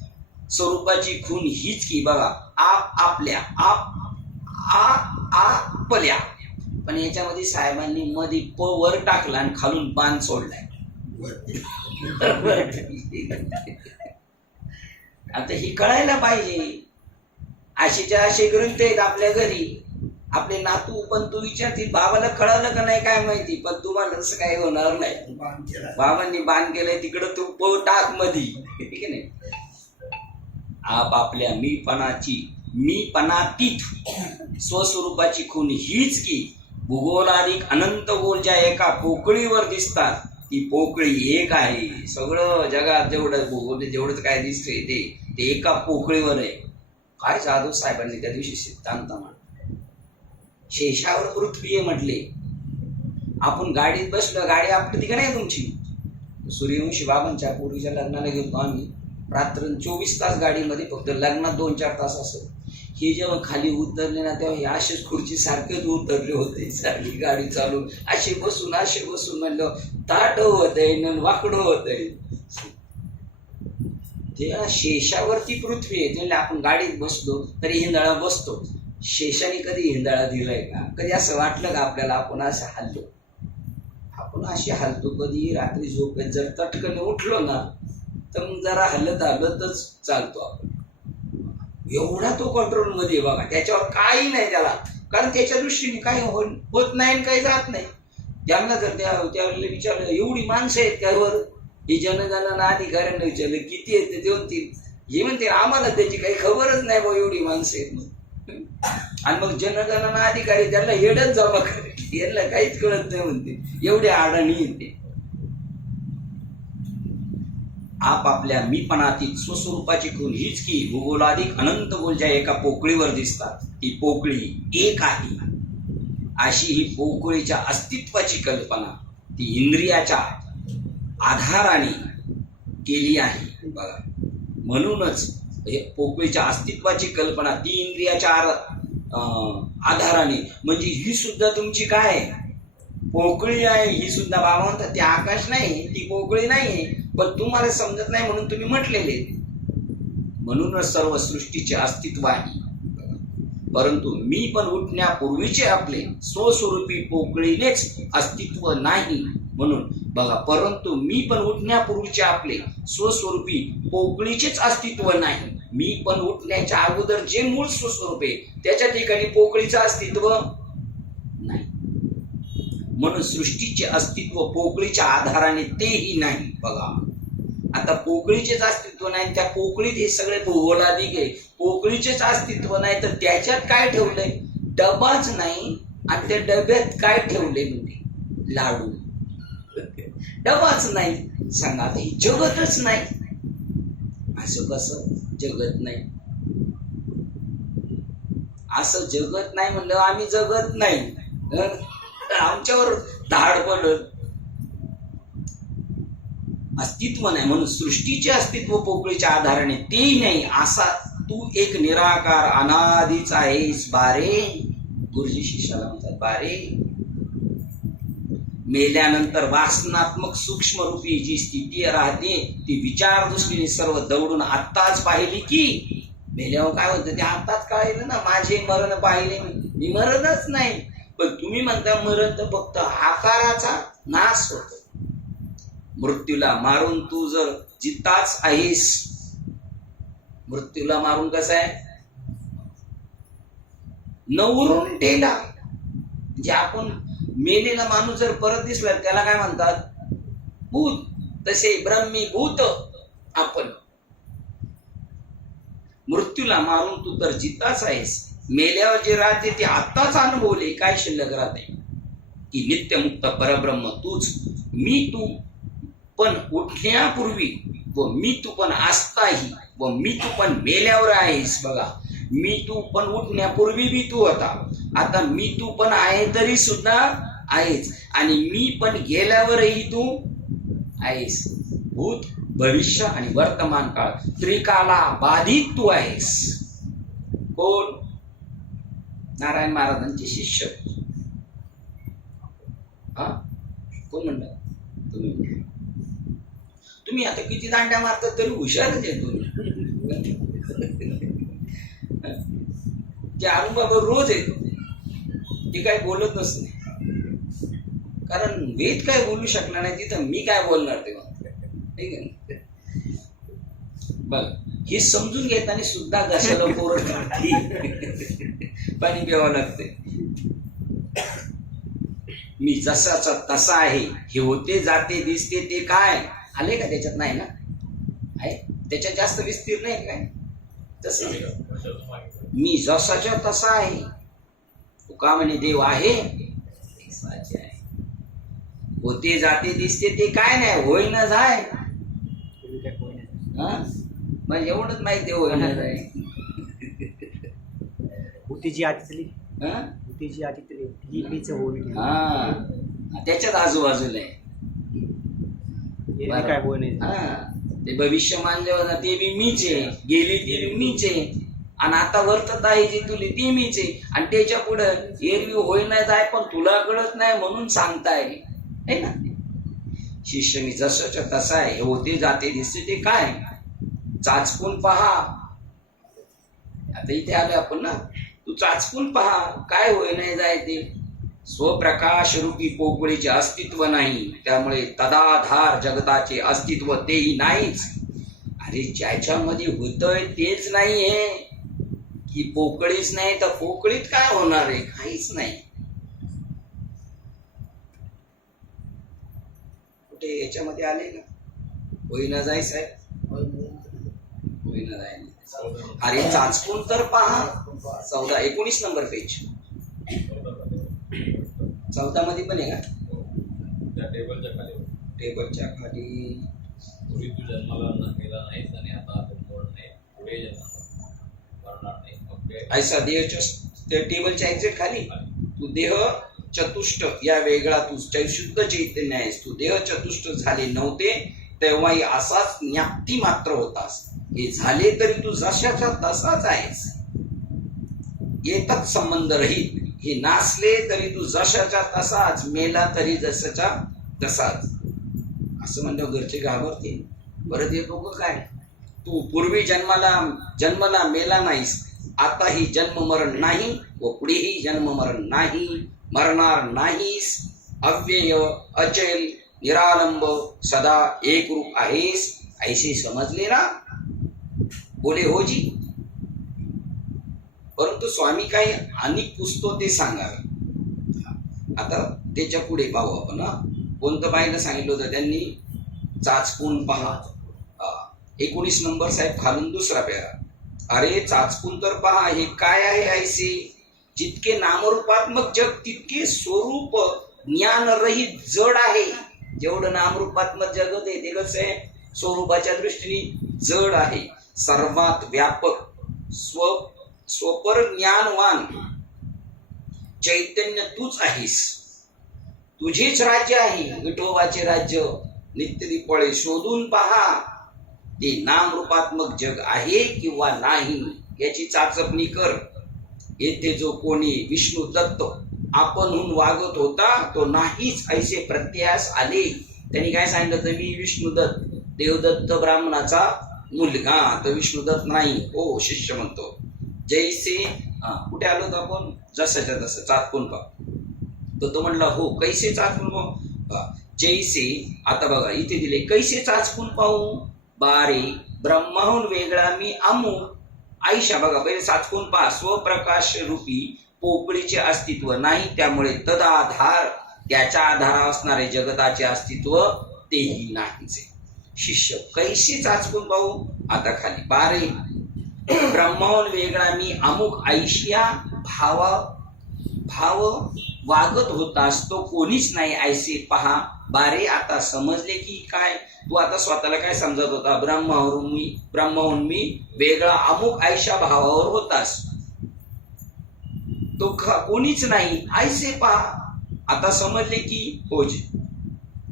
स्वरूपाची खून हीच की. बघा आपल्या आपल्या, पण याच्यामध्ये साहेबांनी मध्ये प वर टाकला आणि खालून बाण सोडलाय. आता ही कळायला पाहिजे. अशीच्या असे ग्रंथ आहेत आपल्या घरी. आपले नातू पण तू विचारतील बाबाला कळालं का नाही काय माहिती, पण तुम्हाला तसं काही होणार नाही. बाबांनी बाण केलंय तिकडं तू प टाक मधी, ठीक आहे नाही. आपल्या मीपणातीत स्वस्वरूपाची खून हीच की. भूगोलाधिक अनंत गोल ज्या एका पोकळीवर दिसतात ती पोकळी एक आहे. सगळं जगात जेवढं भूगोल जेवढंच काय दिसतंय ते एका पोकळीवर आहे. काय जाधव साहेबांनी त्या दिवशी सिद्धांत मांडला. शेषावर पृथ्वी आहे म्हटले. आपण गाडीत बसलो, गाडी आपली तिकडे नाही तुमची. सूर्यवंशी बाबांच्या पूर्वीच्या लग्नाला गेलो आम्ही. रात्र 24 तास गाडीमध्ये, फक्त लग्नात 2-4 तास असत. हे जेव्हा खाली उतरले ना तेव्हा हे असेच खुर्ची सारखेच उतरले होते. सारखी गाडी चालून असे बसून म्हणलं ताट होत आहे वाकडं होत आहे. त्या शेषावरती पृथ्वी आहे. त्याला आपण गाडीत बसलो तरी हिंदाळा बसतो. शेषाने कधी हिंदाळा दिलाय का? कधी असं वाटलं का आपल्याला आपण असं हल्लो? आपण असे हलतो कधी रात्री झोपेत जर तटकन उठलो ना तर मग जरा हलतच चालतो आपण. एवढा तो कंट्रोल मध्ये बघा. त्याच्यावर काही नाही त्याला, कारण त्याच्या दृष्टीने काही होत नाही आणि काही जात नाही. त्यांना जर त्यावेळेला विचारलं एवढी माणसं आहेत त्यावर, ही जनगणना अधिकाऱ्यांना विचारलं किती आहेत ते म्हणतील, हे म्हणते आम्हाला त्याची काही खबरच नाही बा एवढी माणसं आहेत. आणि मग जनगणना अधिकारी त्यांना हेडच जमा करे, यांना काहीच कळत नाही म्हणते, एवढे अडाणी येते. आपल्या मीपणातील स्वस्वरूपाची खून हीच की. भूगोलाधिक अनंत गोल ज्या एका पोकळीवर दिसतात ती पोकळी एक आहे. अशी ही पोकळीच्या अस्तित्वाची कल्पना ती इंद्रियाच्या आधाराने केली आहे बघा. म्हणूनच हे पोकळीच्या अस्तित्वाची कल्पना ती इंद्रियाच्या आधाराने, म्हणजे ही सुद्धा तुमची काय आहे? पोकळी आहे. ही सुद्धा बाबा म्हणतात ते आकाश नाही, ती पोकळी नाही, पण तुम्हाला समजत नाही म्हणून तुम्ही म्हटलेले. म्हणूनच सर्व सृष्टीचे अस्तित्व आहे. परंतु मी पण उठण्यापूर्वीचे आपले स्वस्वरूपी पोकळीनेच अस्तित्व नाही. म्हणून बघा, परंतु मी पण उठण्यापूर्वीचे आपले स्वस्वरूपी पोकळीचेच अस्तित्व नाही. मी पण उठण्याच्या अगोदर जे मूळ स्वस्वरूप आहे त्याच्या ठिकाणी पोकळीचं अस्तित्व नाही. म्हणून सृष्टीचे अस्तित्व पोकळीच्या आधाराने तेही नाही. बघा, आता पोकळीचेच अस्तित्व नाही, त्या पोकळीत हे सगळे भूगोलाधिक आहे. पोकळीचेच अस्तित्व नाही तर त्याच्यात काय ठेवलंय? डबाच नाही. आणि त्या डब्यात काय ठेवले? म्हणजे लाडू. डबाच नाही. सांगा, आता ही जगतच नाही. असं कसं जगत नाही? असं जगत नाही म्हणलं आम्ही जगत नाही, आमच्यावर धाड पडत. अस्तित्व नाही. म्हणून सृष्टीचे अस्तित्व पोकळीच्या आधाराने तेही नाही. असा तू एक निराकार अनादीच आहेस बारे. गुरुजी शिष्याला म्हणतात, बारे मेल्यानंतर वासनात्मक सूक्ष्म रूपी जी स्थिती राहते ती विचार दृष्टीने सर्व दौडून आत्ताच पाहिली की मेल्यावर काय होतं ते आत्ताच कळायलं ना. माझे मरण पाहिले, मी मरणच नाही. पण तुम्ही म्हणता मरण तर फक्त आकाराचा नाश होतो. मृत्यूला मारून तू जर जिताच आहेस, मृत्यूला मारून कसं आहे? नवरून टेला. म्हणजे आपण मेलेला माणूस जर परत दिसला त्याला काय म्हणतात? भूत. तसे ब्रह्मी भूत आपण. मृत्यूला मारून तू तर जिताच आहेस. मेल्यावर जे राहते ते आत्ताच अनुभवले. काय शिल्लक राहते? की नित्यमुक्त परब्रह्म तूच. मी तू पण उठण्यापूर्वी व मी तू पण असताही व मी तू पण मेल्यावर आहेस. बघा, मी तू पण उठण्यापूर्वी बी तू होता. आता मी तू पण आहे तरी सुद्धा आहेस. आणि मी पण गेल्यावरही तू आहेस. भूत, भविष्य आणि वर्तमान काळ त्रिकाला बाधित तू आहेस. कोण? नारायण महाराजांचे शिष्य. हा, कोण म्हणलं? तुम्ही आता किती दांड्या मारतात तरी हुशारच आहे तुम्ही. ते अरुणबाबा रोज येतो, ते काय बोलतच नाही. कारण वेद काय बोलू शकणार नाही तिथं मी काय बोलणार तेव्हा. ठीक आहे. बघ, हे समजून घेताना सुद्धा घशाला कोरड काढते, पाणी प्यावं लागते. मी जसाचा तसा आहे, हे होते जाते दिसते ते काय आले का त्याच्यात? नाही ना. आहे त्याच्यात जास्त विस्तीर्ण नाही काय? तसे मी जसाच्या तसा आहे. तुका म्हणे देव आहे, होते जाते दिसते ते काय नाही, होईना जाय. म्हणजे एवढंच माहिती होईना जाय. होतीची आतीतली, होतीची आतीतली ही मीच होईल. हा, त्याच्यात आजूबाजूला आहे. काय होईल? ते भविष्य मानल्यावर ते बी मीच आहे, गेली ती मीच आहे, आणि आता वर्तत आहे जी तुली ती मीच आहे. आणि त्याच्या पुढं एरवी होईना जाय पण तुला कळत नाही म्हणून सांगताय है ना. शिष्य मी जसंच्या तसा आहे, हे होते जाते दिसते ते काय चाचपून पहा. आता इथे आलो आपण ना, तू चाचपून पहा काय होईना जाय ते. स्वप्रकाश रूपी पोकळीचे अस्तित्व नाही, त्यामुळे तदाधार जगताचे अस्तित्व तेही नाहीच. अरे ज्याच्यामध्ये होतंय तेच नाहीये की पोकळीच नाही तर पोकळीत काय होणार आहे? काहीच नाही. कुठे याच्यामध्ये आले का? होईना जाय साहेब, होईना जाय. अरे चाचपून तर पहा. 19 नंबर पेज. 14 मध्ये पण आहे का? टेबलच्या खाली पूर्वी तू जन्माला गेला नाहीस आणि आता आपण नाही, पुढे जन्माला मरणार नाही. ऐसा देहच्या टेबलच्या एक्झॅक्ट खाली तू देह चतुष्ट या वेगळा तू शुद्ध चैतन्य आहेस. तू देह चतुष्ट झाले नव्हते तेव्हाही असाच ज्ञाप्ती मात्र होतास. हे झाले तरी तू जशाचा तसाच आहेस. येतात संबंध रहित. हे नासले तरी तू जशाचा तसाच, मेला तरी जशाचा तसाच. असं म्हणल्यावर घरचे घाबरतील. परत येतो का काय? तू पूर्वी जन्मला मेला नाहीस. आताही जन्म मरण नाही व पुढेही जन्म मरण नाही. मरणार नाहीस. अव्यय अचल निरालंब सदा एक रूप आहेस. ऐसे समजले ना? बोले हो जी. परंतु स्वामी काय आणि पुसतो ते सांगावे. आता त्याच्या पुढे पाहू आपण. कोणतं पाहिलं सांगितलं होतं त्यांनी? चाचपून पहा. 19 नंबर साहेब खालून दुसरा पेरा. अरे चाचपून तर पहा. हे काय आहे ऐसे? जितके नामरूपात्मक जग तितके स्वरूप ज्ञानरहित जड आहे. जेवढं नामरूपात्मक जगत आहे ते कसं आहे? स्वरूपाच्या दृष्टीने जड आहे. सर्वात व्यापक स्वपर ज्ञानवान चैतन्य तूच आहेस. तुझेच राज्य आहे. विठोबाचे राज्य. नित्यदीपळे शोधून पहा. ते नामरूपात्मक जग आहे किंवा नाही याची चाचपणी कर. येथे जो कोणी विष्णू दत्त आपणहून वागत होता तो नाहीच ऐसे प्रत्यास आले. त्यांनी काय सांगितलं? तर मी विष्णुदत्त, देवदत्त ब्राह्मणाचा मुलगा. तर विष्णुदत्त नाही. हो शिष्य म्हणतो. जैसे कुठे आलो होतो आपण? जसाच्या तसं चाचपून पाहू. तर तो म्हणला हो कैसे चाचपून पाहू? जैसे आता बघा इथे दिले कैसे चाचपून पाहू. बारे ब्रह्माहून वेगळा मी अमुक आयशा. बघा पहिले चाचपून पहा. स्वप्रकाश रूपी पोकळीचे अस्तित्व नाही त्यामुळे तदाधार त्याच्या आधारावर असणारे जगताचे अस्तित्व तेही नाहीचे. शिष्य कैसे चाचपून पाहू? आता खाली बारे ब्रह्माहून वेगळा मी अमुक आयशिया भाव वागत होतास तो कोणीच नाही ऐसे पहा. बारे आता समजले की काय? तू आता स्वतःला काय समजत होता? ब्रह्माहून मी वेगळा अमुक आयशा भावावर होतास. तो कोणीच नाही ऐसे पहा. आता समजले की होज.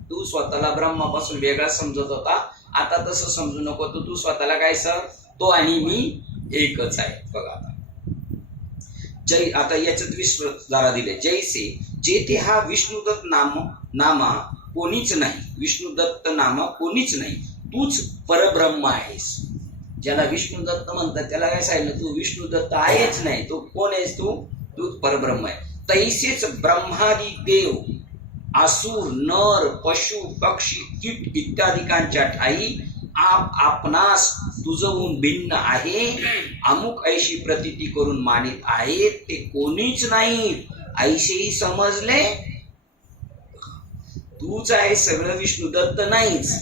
तू स्वतःला ब्रह्मापासून वेगळा समजत होता. आता तसं समजू नको. तू स्वतःला काय सर? तो आणि मी एकच आहे. बघा आता आता याच्यात विश्व जरा दिले. जैसे जेथे हा विष्णुदत्त नामा कोणीच नाही. विष्णुदत्त नामा कोणीच नाही. तूच परब्रह्म आहेस. ज्याला विष्णुदत्त म्हणतात त्याला काय सांगितलं? तू विष्णुदत्त आहेच नाही. तो कोण आहेस? तूच परब्रह्म आहे. तैसेच ब्रह्मादी देव असुर नर पशु पक्षी कीट इत्यादिकांच्या ठाई आपणास तुझहून भिन्न आहे. अमुक ऐशी प्रतीती करून मानित आहेत ते कोणीच नाही ऐसेही समजले. तूच आहे सगळं. विष्णुदत्त नाहीच.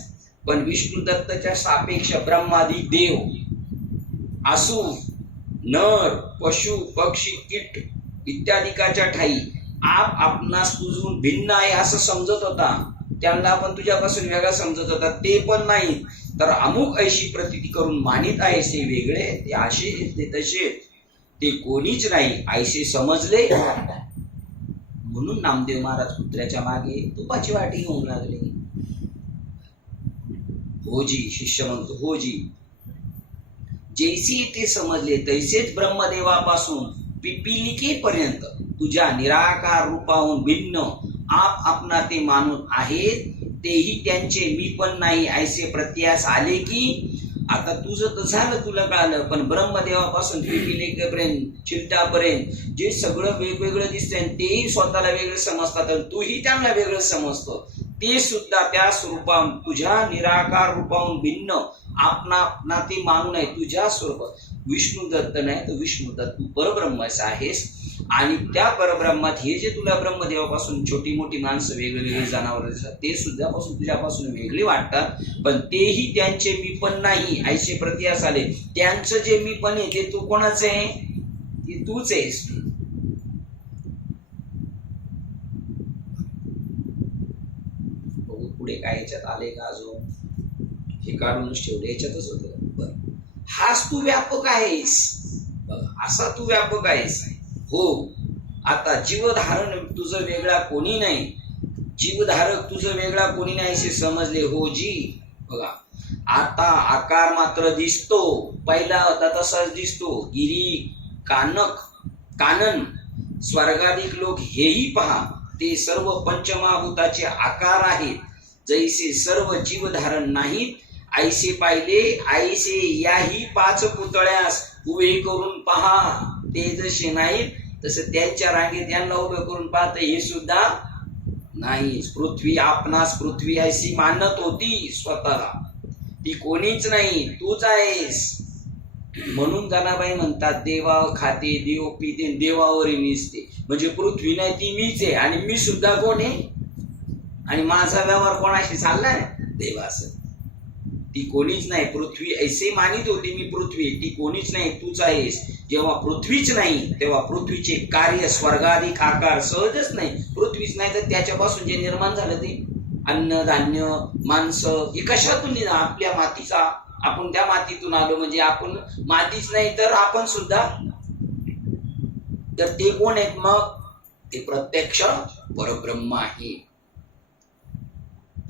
पण विष्णुदत्तच्या सापेक्ष ब्रह्मादी देव असुर नर पशु पक्षी कीट इत्यादिकाच्या ठाई आपणास तुझून भिन्न आहे असं समजत होता. त्यांना आपण तुझ्यापासून वेगळा समजत होता. ते पण नाही. तर अमुक ऐशी प्रतीती करून मानित आहे ते वेगळे ते असे ते तसे ते कोणीच नाही ऐसे समजले. म्हणून नामदेव महाराज कुत्र्याच्या मागे तुपाची वाटी घेऊन लागले. होजी. शिष्य म्हणतो होजी. जैसे ते समजले तैसेच ब्रह्मदेवापासून पिपिलिकेपर्यंत तुझ्या निराकार रूपाहून भिन्न आपणा ते मानून आहेत. तेही त्यांचे मी पण नाही ऐसे प्रत्यास आले की. आता तुझं तर झालं. तुला कळालं. पण ब्रह्मदेवापासून पिपिलिकेपर्यंत चिलटापर्यंत जे सगळं वेगवेगळं दिसतंय तेही स्वतःला वेगळं समजतात. तूही त्यांना वेगळं समजतो. ते सुद्धा त्या स्वरूपा तुझ्या निराकार रूपाहून भिन्न आपणा ते मानून आहे. तुझ्या स्वरूपात विष्णुदत्त नाही तर विष्णुदत्त तू परब्रह्मच आहेस. आणि त्या परब्रह्मात हे जे तुला ब्रह्मदेवापासून छोटी मोठी माणसं वेगवेगळे जनावर ते सुद्धा तुझ्यापासून वेगळे वाटतात. पण तेही त्यांचे मी पण नाही ऐसे प्रत्यास आले. त्यांचं जे मी पण आहे ते तू कोणाचं आहे? ते तूच आहेस. पुढे काय याच्यात आले का अजून? हे काढूनच ठेवले. याच्यातच होतं. बरं हाच तू व्यापक आहेस. बघा असा तू व्यापक आहेस. हो आता जीवधारण तुझं वेगळा कोणी नाही, जीवधारक तुझं वेगळा कोणी नाही असे समजले हो जी. बघा आता आकार मात्र दिसतो, पहिला होता तसाच दिसतो. गिरी कानक कानन स्वर्गाधिक लोक हेही पहा, ते सर्व पंचमहाभूताचे आकार आहेत. जैसे सर्व जीवधारण नाहीत ऐसे पाहिले, ऐसे याही 5 पुतळ्यास उभे करून पहा. ते जसे नाहीत तसं त्यांच्या रांगेत यांना उभे करून पाहत हे सुद्धा नाही. पृथ्वी आपणास पृथ्वी अशी मानत होती स्वतःला, ती कोणीच नाही, तूच आहेस. म्हणून जनाबाई म्हणतात देवा खाते देव पिते देवावर मिसते. म्हणजे पृथ्वी नाही ती मीच आहे, आणि मी सुद्धा कोण आहे, आणि माझा व्यवहार कोणाशी चाललाय देवासह. ती कोणीच नाही. पृथ्वी ऐसे मानित होती मी पृथ्वी, ती कोणीच नाही, तूच आहेस. जेव्हा पृथ्वीच नाही तेव्हा पृथ्वीचे कार्य स्वर्गाधिक आकार सहजच नाही. पृथ्वीच नाही तर त्याच्यापासून जे निर्माण झालं ते अन्न धान्य माणसं हे कशातून आपल्या मातीचा, आपण त्या मातीतून आलो. म्हणजे आपण मातीच नाही तर आपण सुद्धा, तर ते कोण आहेत मग? ते प्रत्यक्ष परब्रह्म आहे.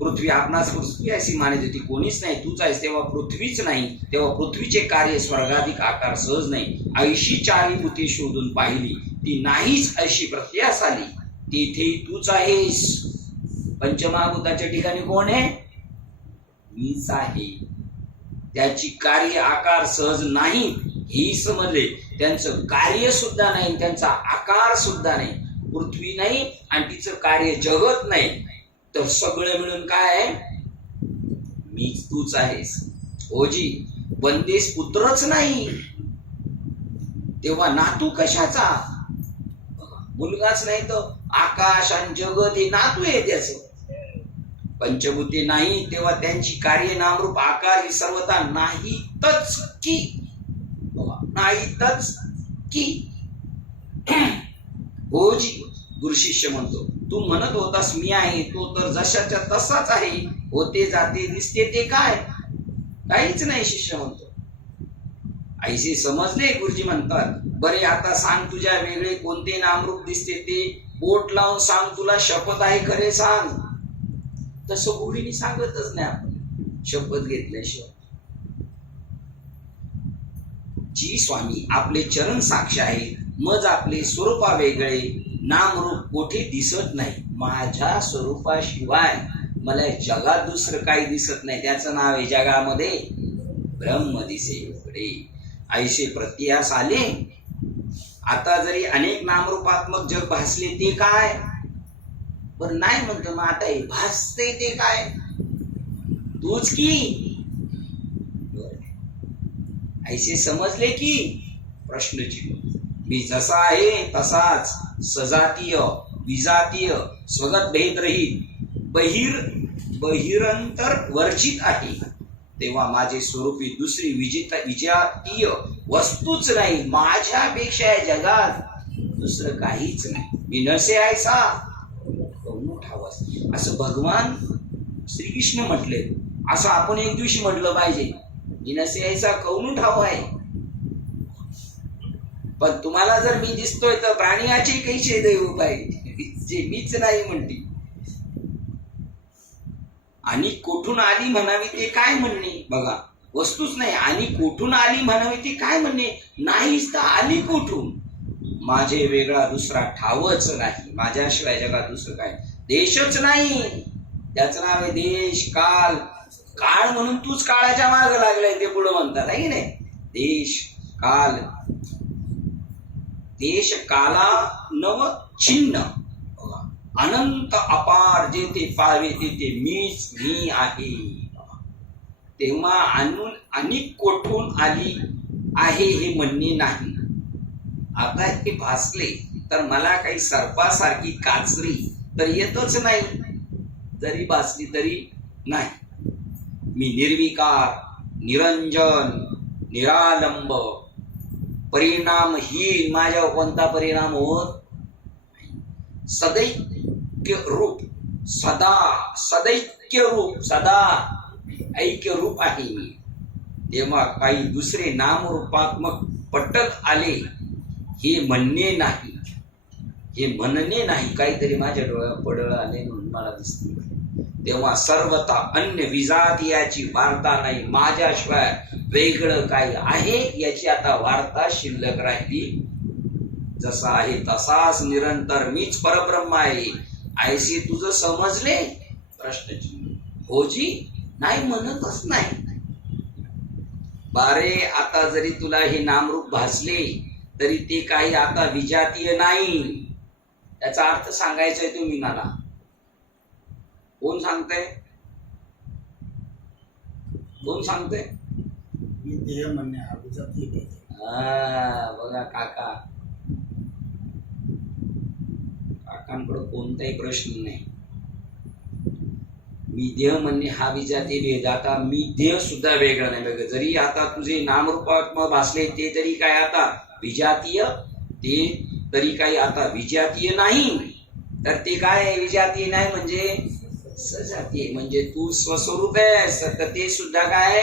पृथ्वी आपणास पृथ्वी अशी मानत होती, कोणीच नाही, तूच आहेस. तेव्हा पृथ्वीच नाही तेव्हा पृथ्वीचे कार्य स्वर्गाधिक आकार सहज नाही. ऐशी चारी भूते शोधून पाहिली, ती नाहीच अशी प्रत्यास आली, तिथे तूच आहेस. पंचमहाभूताच्या ठिकाणी कोण आहे? मीच आहे. त्याची कार्य आकार सहज नाही ही समजले. त्यांचं कार्य सुद्धा नाही, त्यांचा आकार सुद्धा नाही. पृथ्वी नाही आणि तिचं कार्य जगत नाही, तर सगळं मिळून काय आहे? मीच तूच आहेस. ओजी बंदेस पुत्रच नाही तेव्हा नातू कशाचा? मुलगाच नाही तर आकाश आणि जगत हे नातू आहे त्याच. पंचभूते नाही तेव्हा त्यांची कार्य नामरूप आकार ही सर्वता नाहीतच की, नाहीतच की. ओजी गुरु शिष्य म्हणतो तू म्हणत होतास मी आहे, तो तर जशाच्या तसाच आहे. होते जाते दिसते ते काय? काहीच नाही. शिष्य म्हणतो ऐसे समजले. गुरुजी म्हणतात बरे आता सांग तुझ्या वेगळे कोणते नामरूप दिसते ते. बोट लावून सांग, तुला शपथ आहे खरे सांग. तसं गुढीने सांगतच नाही आपण शपथ घेतल्याशिवाय. जी स्वामी आपले चरण साक्ष आहे, मज आपले स्वरूपा वेगळे, नामरूप कोठे दिसत नाही. माझ्या स्वरूपाशिवाय मला जगात दुसरं काही दिसत नाही. त्याचं नाव आहे जगामध्ये ब्रह्म दिसे उघडे. ऐसे प्रत्यास आले. आता जरी अनेक नामरूपात्मक जग भासले ते काय? पण नाही म्हणतो मग आता हे भासते ते काय? तूच की. ऐसे समजले की प्रश्नचिन्ह. मी जसा आहे तसाच सजातीय विजातीय स्वगत भेद रहित बहिरंतर वर्जित आहे. तेव्हा माझे स्वरूपी दुसरी विजातीय वस्तूच नाही. माझ्यापेक्षा जगात दुसरं काहीच नाही. मी नसे ऐसा ठावस असं भगवान श्रीकृष्ण म्हटले. असं आपण एक दिवशी म्हटलं पाहिजे मी नसे ऐसा कौन ठाव आहे. पण तुम्हाला जर मी दिसतोय तर प्राणियाचे कैसे दैव पाहिजे जे मीच नाही म्हणते. आणि कोठून आली म्हणावी ते काय म्हणणे. बघा वस्तूच नाही आणि कोठून आली म्हणावी ते काय म्हणणे. नाहीच तर आली कोठून. माझे वेगळा दुसरा ठावच नाही. माझ्याशिवाय जगात दुसरं काय देशच नाही. त्याचं नाव आहे देश काल. काळ म्हणून तूच काळाच्या मागे लागलाय ते पुढे म्हणतात आहे की नाही. देश काल देश काला नव छिन्न अनंत अपार जे ते पावे ते मीच मी आहे. तेव्हा आणि कोठून आली आहे हे म्हणणे नाही. आता हे भासले तर मला काही सर्पासारखी काचरी तर येतच नाही. जरी भासली तरी नाही. मी निर्विकार निरंजन निरालंब परिणामहीन. माझ्यावर कोणता परिणाम होत. सदैक्य रूप सदा सदैक्य रूप सदा ऐक्य रूप आहे मी. तेव्हा काही दुसरे नामरूपात्मक पटत आले हे म्हणणे नाही. हे म्हणणे नाही, काहीतरी माझ्या डोळ्यात पडळ आले म्हणून मला दिसते. तेव्हा सर्वता अन्य विजातीयाची वार्ता नाही, माझ्याशिवाय वेगळं काही आहे याची आता वार्ता शिल्लक राहिली. जसा आहे तसाच निरंतर मीच परब्रह्म आहे ऐसे तुझं समजले? प्रश्नचिन्ह. होजी नाही म्हणतच नाही. बारे आता जरी तुला हे नामरूप भासले तरी ते काही आता विजातीय नाही. याचा अर्थ सांगायचा आहे तुम्ही मला. कोण सांगताय? कोण सांगताय? मी देह म्हणणे हा विजातीय भेद आहे. बघा काका, काकांकडे कोणताही प्रश्न नाही. मी देह म्हणणे हा विजातीय भेद. आता मी देह सुद्धा वेगळा नाही. बघा जरी आता तुझे नामरूपात्मक भासले ते तरी काय आता विजातीय, ते तरी काही आता विजातीय नाही. तर ते काय विजातीय नाही म्हणजे सजातीय. म्हणजे तू स्वस्वरूप आहेस तर ते सुद्धा काय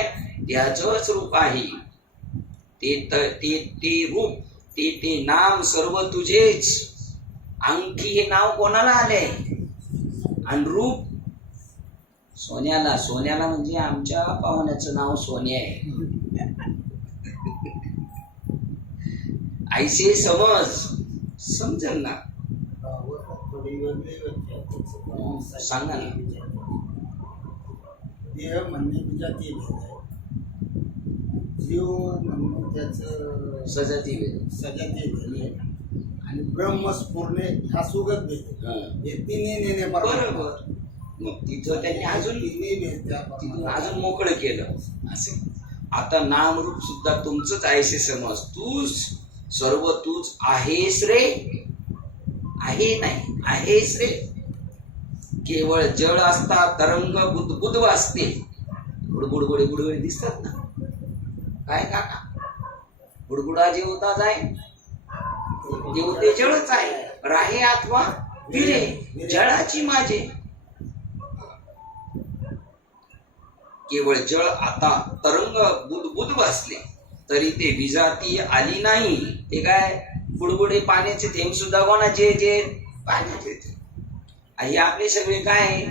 त्याचंच रूप आहे. ते रूप ते नाम सर्व तुझेच. अंगठी हे नाव कोणाला आले? आणि रूप सोन्याला. सोन्याला म्हणजे आमच्या पाहुण्याचं नाव सोन्या आहे. ऐसे समजल ना? थोडी वेगळी व्याख्या आहे. सांगा ना. देह म्हणणे विजातीय भेद आहे, जीव म्हणणे त्याचं सजाती भेद. सजातीय भेद आहे, आणि ब्रह्मस्फुरणे हा सुगत भेद आहे. हे तिन्ही नेणे बरोबर. मग तिथं त्यांनी अजून तिन्ही भेद तिथून अजून मोकळं केलं. असे आता नामरूप सुद्धा तुमचंच ऐसे समज. तूच सर्व तूच आहेस रे. आहे नाही आहेस रे. केवळ जळ असता तरंग बुदबुद वाजते. बुडबुडबुडे बुडबुडे दिसतात ना. काय काका? बुडबुडा जे होता जाय ते होते जळच आहे. राहे अथवा विरे जळाची माझे. केवळ जळ आता तरंग बुदबुद वाजले तरी ते विजाती आली नाही. ते काय बुडबुडे पाण्याचे थेंब सुद्धा कोणाचे? जे पाण्याचे. हे आपले सगळे काय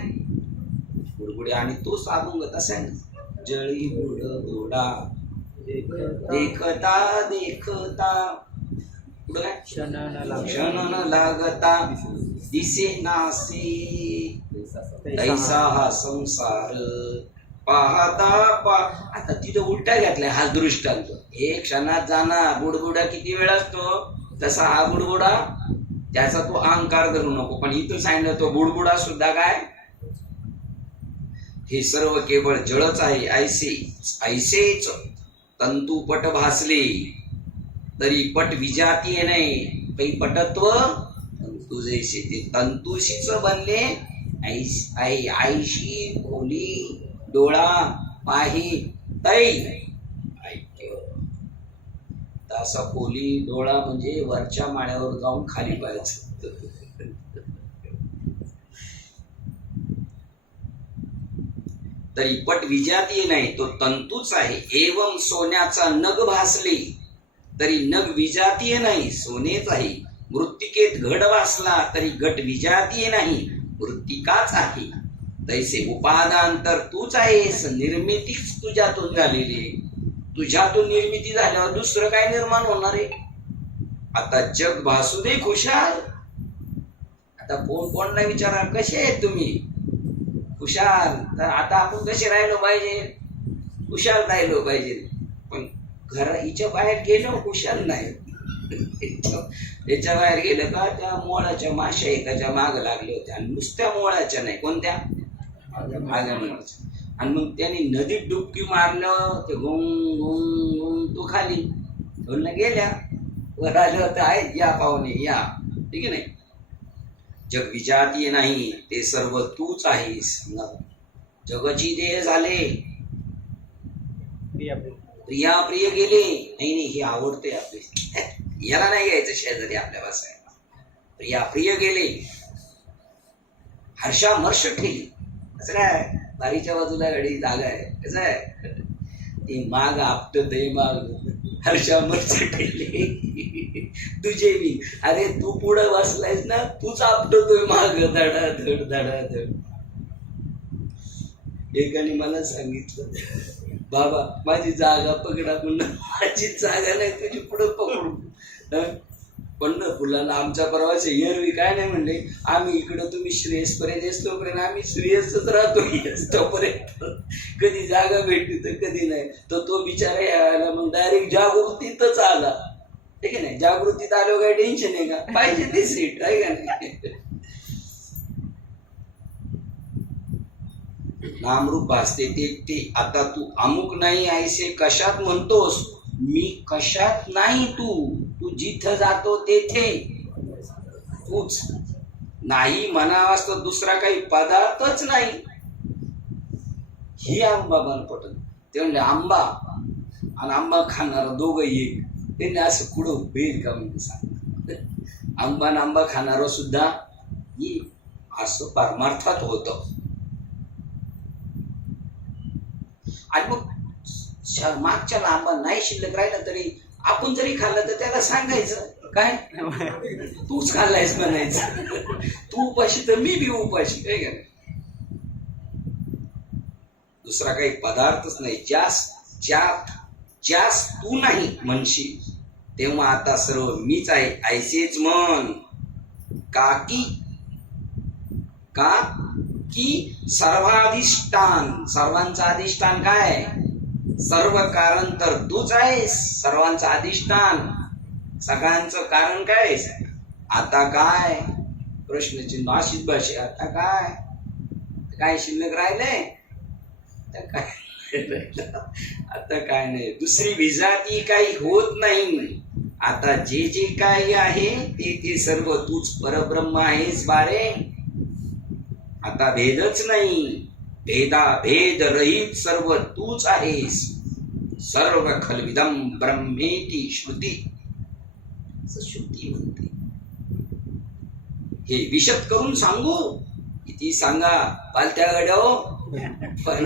बुडबुडे. आणि तोच अभंग तसा आहे ना. जळी बुड बुडा देखता देखता पुढं काय? क्षण न लागता दिसे नासे ऐसा हा संसार पाहता आता तिथं उलटा घातलाय हा दृष्टांत. एक क्षणात जाणार बुडबुडा किती वेळ असतो तसा हा बुडबुडा. त्याचा तो अहंकार धरू नको. पण इथं सांगितलं तो बुडबुडा सुद्धा काय हे सर्व केवळ जळच आहे. ऐसेच तंतुपट भासले तरी पट विजातीय नाही. काही पटत्व तंतू जैसे ते तंतुशीच बनले. आईशी खोली डोळा पाही तै ऐक्य. असा खोली डोळा म्हणजे वरच्या माळ्यावर जाऊन खाली पाहायचं. तरी पट विजातीय नाही तो तंतूच आहे. एवं सोन्याचा नग भासले तरी नग विजातीय नाही सोनेच आहे. मृत्तिकेत घट वासला तरी घट विजातीय नाही मृत्तिकाच आहे. तैसे उपादान तर तूच आहेस. निर्मितीच तुझ्यातून झालेली. तुझ्यातून निर्मिती झाल्यावर दुसरं काय निर्माण होणार आहे? आता जग भासू दे खुशाल. आता कोणला विचारा कसे आहेत तुम्ही? खुशाल. तर आता आपण कसे राहिलो पाहिजे? खुशाल राहिलो पाहिजे. पण हिच्या बाहेर गेलो खुशाल नाही. याच्या बाहेर गेलं का त्या मोळाच्या माश्या एकाच्या माग लागल्या होत्या. आणि नुसत्या मोळाच्या नाही, कोणत्या? माझ्या मोळाच्या. आणि मग त्याने नदीत डुबकी मारलं ते गुंग गुंग गुंग तू खाली बोलणं गेल्या. वर आलं होतं आहेत या पाहुणे या. ठीक आहे नाही. जग विजातीय नाही ते सर्व तूच आहेस. जगाची देह झाले प्रिया प्रिय गेले. नाही हे आवडते आपले. याला नाही घ्यायचं शेजारी आपल्या बसायला. प्रिया प्रिय गेले हर्षा मर्ष ठेली. असं काय बारीच्या बाजूला गाडी जागा आहे. कसं आहे ते माग आपत ते माग हर्षा मर्ष ठेली. तुझे मी. अरे तू पुढं बसलायस ना, तूच आपटतोय माग धडाधड धडाधड. एकाने मला सांगितलं, बाबा माझी जागा पकडा. म्हणलं माझी जागा नाही, तुझी पुढं पकडू. पंढरपूरला आमचा प्रवास आहे. एरवी काय नाही म्हणले, आम्ही इकडं तुम्ही श्रेयसपर्यंत असतोपर्यंत आम्ही श्रेयसच राहतो तोपर्यंत. कधी जागा भेटली तर कधी नाही. तर तो बिचारा यायला मग डायरेक्ट जागृतीतच आला. ठीक आहे नाही, जागृतीत आलो काही टेन्शन आहे का, पाहिजे ते सीट आहे का नाही. नामरूप भासते ते आता तू अमुक नाही ऐसे कशात म्हणतोस. मी कशात नाही, तू जिथं जातो तेथे तूच नाही म्हणावास तर दुसरा काही पदार्थच नाही. ही आंबा पटत. ते म्हणले आंबा आणि आंबा खाणारा दोघं एक. त्यांनी असं पुढं भेद का म्हणजे सांग. आंबा आणि आंबा खाणारा सुद्धा असं परमार्थात होतं. आणि मग मागच्या आंबा नाही शिल्लक राहिला तरी आपण जरी खाल्लं तर त्याला सांगायचं काय, तूच खाल्लायस म्हणायचं. तू उपाशी तर मी बी उपाशी. काय का दुसरा काही पदार्थच नाही. ज्यास तू नाही म्हणशील तेव्हा आता सर्व मीच आहे ऐसेच म्हण. का की सर्वाधिष्ठान, सर्वांचं अधिष्ठान काय, सर्व कारण तर तूच आहेस. सर्वांचं अधिष्ठान, सगळ्यांचं कारण काय. आता काय प्रश्नचिन्ह अशीच भाषा. आता काय शिल्लक राहिलंय, आता काय नाही. दुसरी विजाती काही होत नाही. आता जे काही आहे ते सर्व तूच परब्रह्म आहेस बारे. आता भेदच नाही, भेद रहित सर्व तूच आहेस. सर्व खलविदम ब्रह्मेती श्रुती, श्रुती म्हणते. हे विशद करून सांगू किती सांगा पालत्या गड्याओ. पण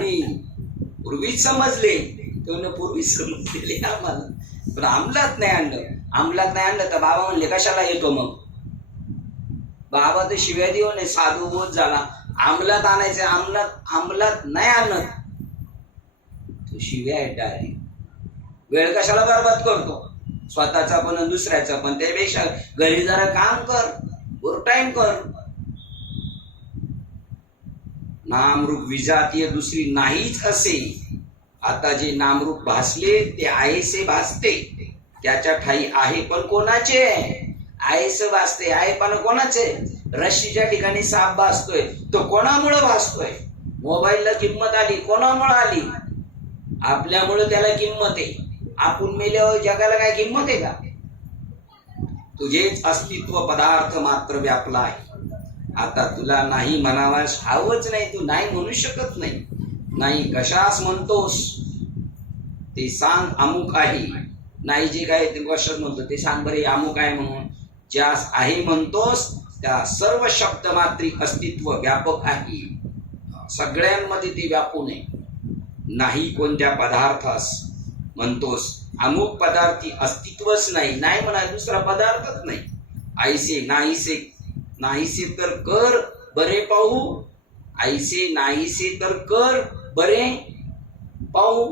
पूर्वीच समजले, पूर्वीच समजलेले आम्हाला, पण अंमलात नाही आणलं तर बाबा म्हणले कशाला येतो मग. बाबा तर शिव्या देऊ नये, साधू बोध झाला. अंमलात आणायचे, अंमलात नाही आणत तो शिव्या आहे डायरेक्ट. वेळ कशाला बरबाद करतो, स्वतःचा पण आणि दुसऱ्याचा पण. त्यापेक्षा घरी जरा काम कर, टाइम कर. नामरूप विजातीय दुसरी नाहीच असे. आता जे नामरूप भासले ते आहेसे भासते. त्याच्या ठाई आहे पण कोणाचे, आहेस भासते. आहे पण कोणाचे. रशीच्या ठिकाणी साप भासतोय तो कोणामुळे भासतोय. मोबाईलला किंमत आली कोणामुळे आली, आपल्यामुळे त्याला किंमत आहे. आपण मेल्यावर जगाला काय किंमत आहे का. तुझेच अस्तित्व पदार्थ मात्र व्यापला आहे. आता तुला नाही म्हणावास हवंच नाही, तू नाही म्हणू शकत नाही. नाही कशास म्हणतोस ते सांग. अमुक आहे नाही, जे काय ते गोष्ट म्हणतो ते सांग बरे. अमुक आहे म्हणून ज्यास आहे म्हणतोस त्या सर्व शब्द मात्री अस्तित्व व्यापक आहे. सगळ्यांमध्ये ते व्यापून आहे. नाही कोणत्या पदार्थास म्हणतोस. अमुक पदार्थी अस्तित्वच नाही, नाही म्हणा दुसरा पदार्थच नाही. ऐसे नाहीसे तर कर बरे पाहू. ऐसे नाहीसे तर कर बरे पाहू.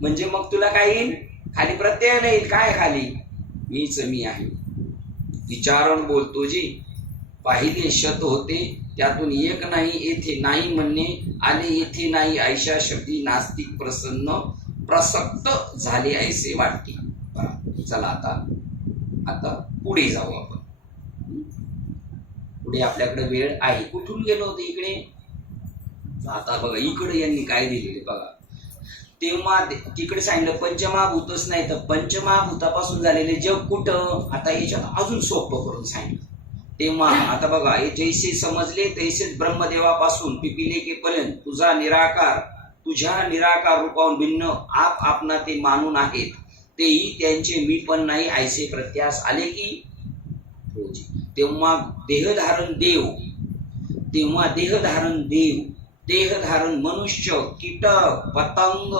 म्हणजे मग तुला काय येईल, खाली प्रत्यय नाही. काय खाली, मीच मी आहे. विचारण बोलतो जी पाहिले शत होते, त्यातून एक नाही येथे नाही म्हणणे आले. येथे नाही ऐशा शब्दी नास्तिक प्रसन्न प्रसक्त झाले ऐसे वाटते. चला आता पुढे जाऊ आपण. पुढे आपल्याकडे वेळ आहे. कुठून गेलो होतो इकडे. आता बघा इकडे यांनी काय दिलेले बघा. तेव्हा तिकडे सांगितलं पंचमहाभूतच नाही तर पंचमहाभूतापासून झालेले जग कुठं. आता याच्यात अजून सोपं करून सांगितलं. तेव्हा आता बघा जैसे समजले तैसेच ब्रह्मदेवापासून पिपिलेकेपर्यंत तुझ्या निराकार रूपावरून भिन्न आपणा ते मानून आहेत. तेही त्यांचे मी पण नाही ऐसे प्रत्यास आले की. तेव्हा देहधारण मनुष्य कीटक पतंग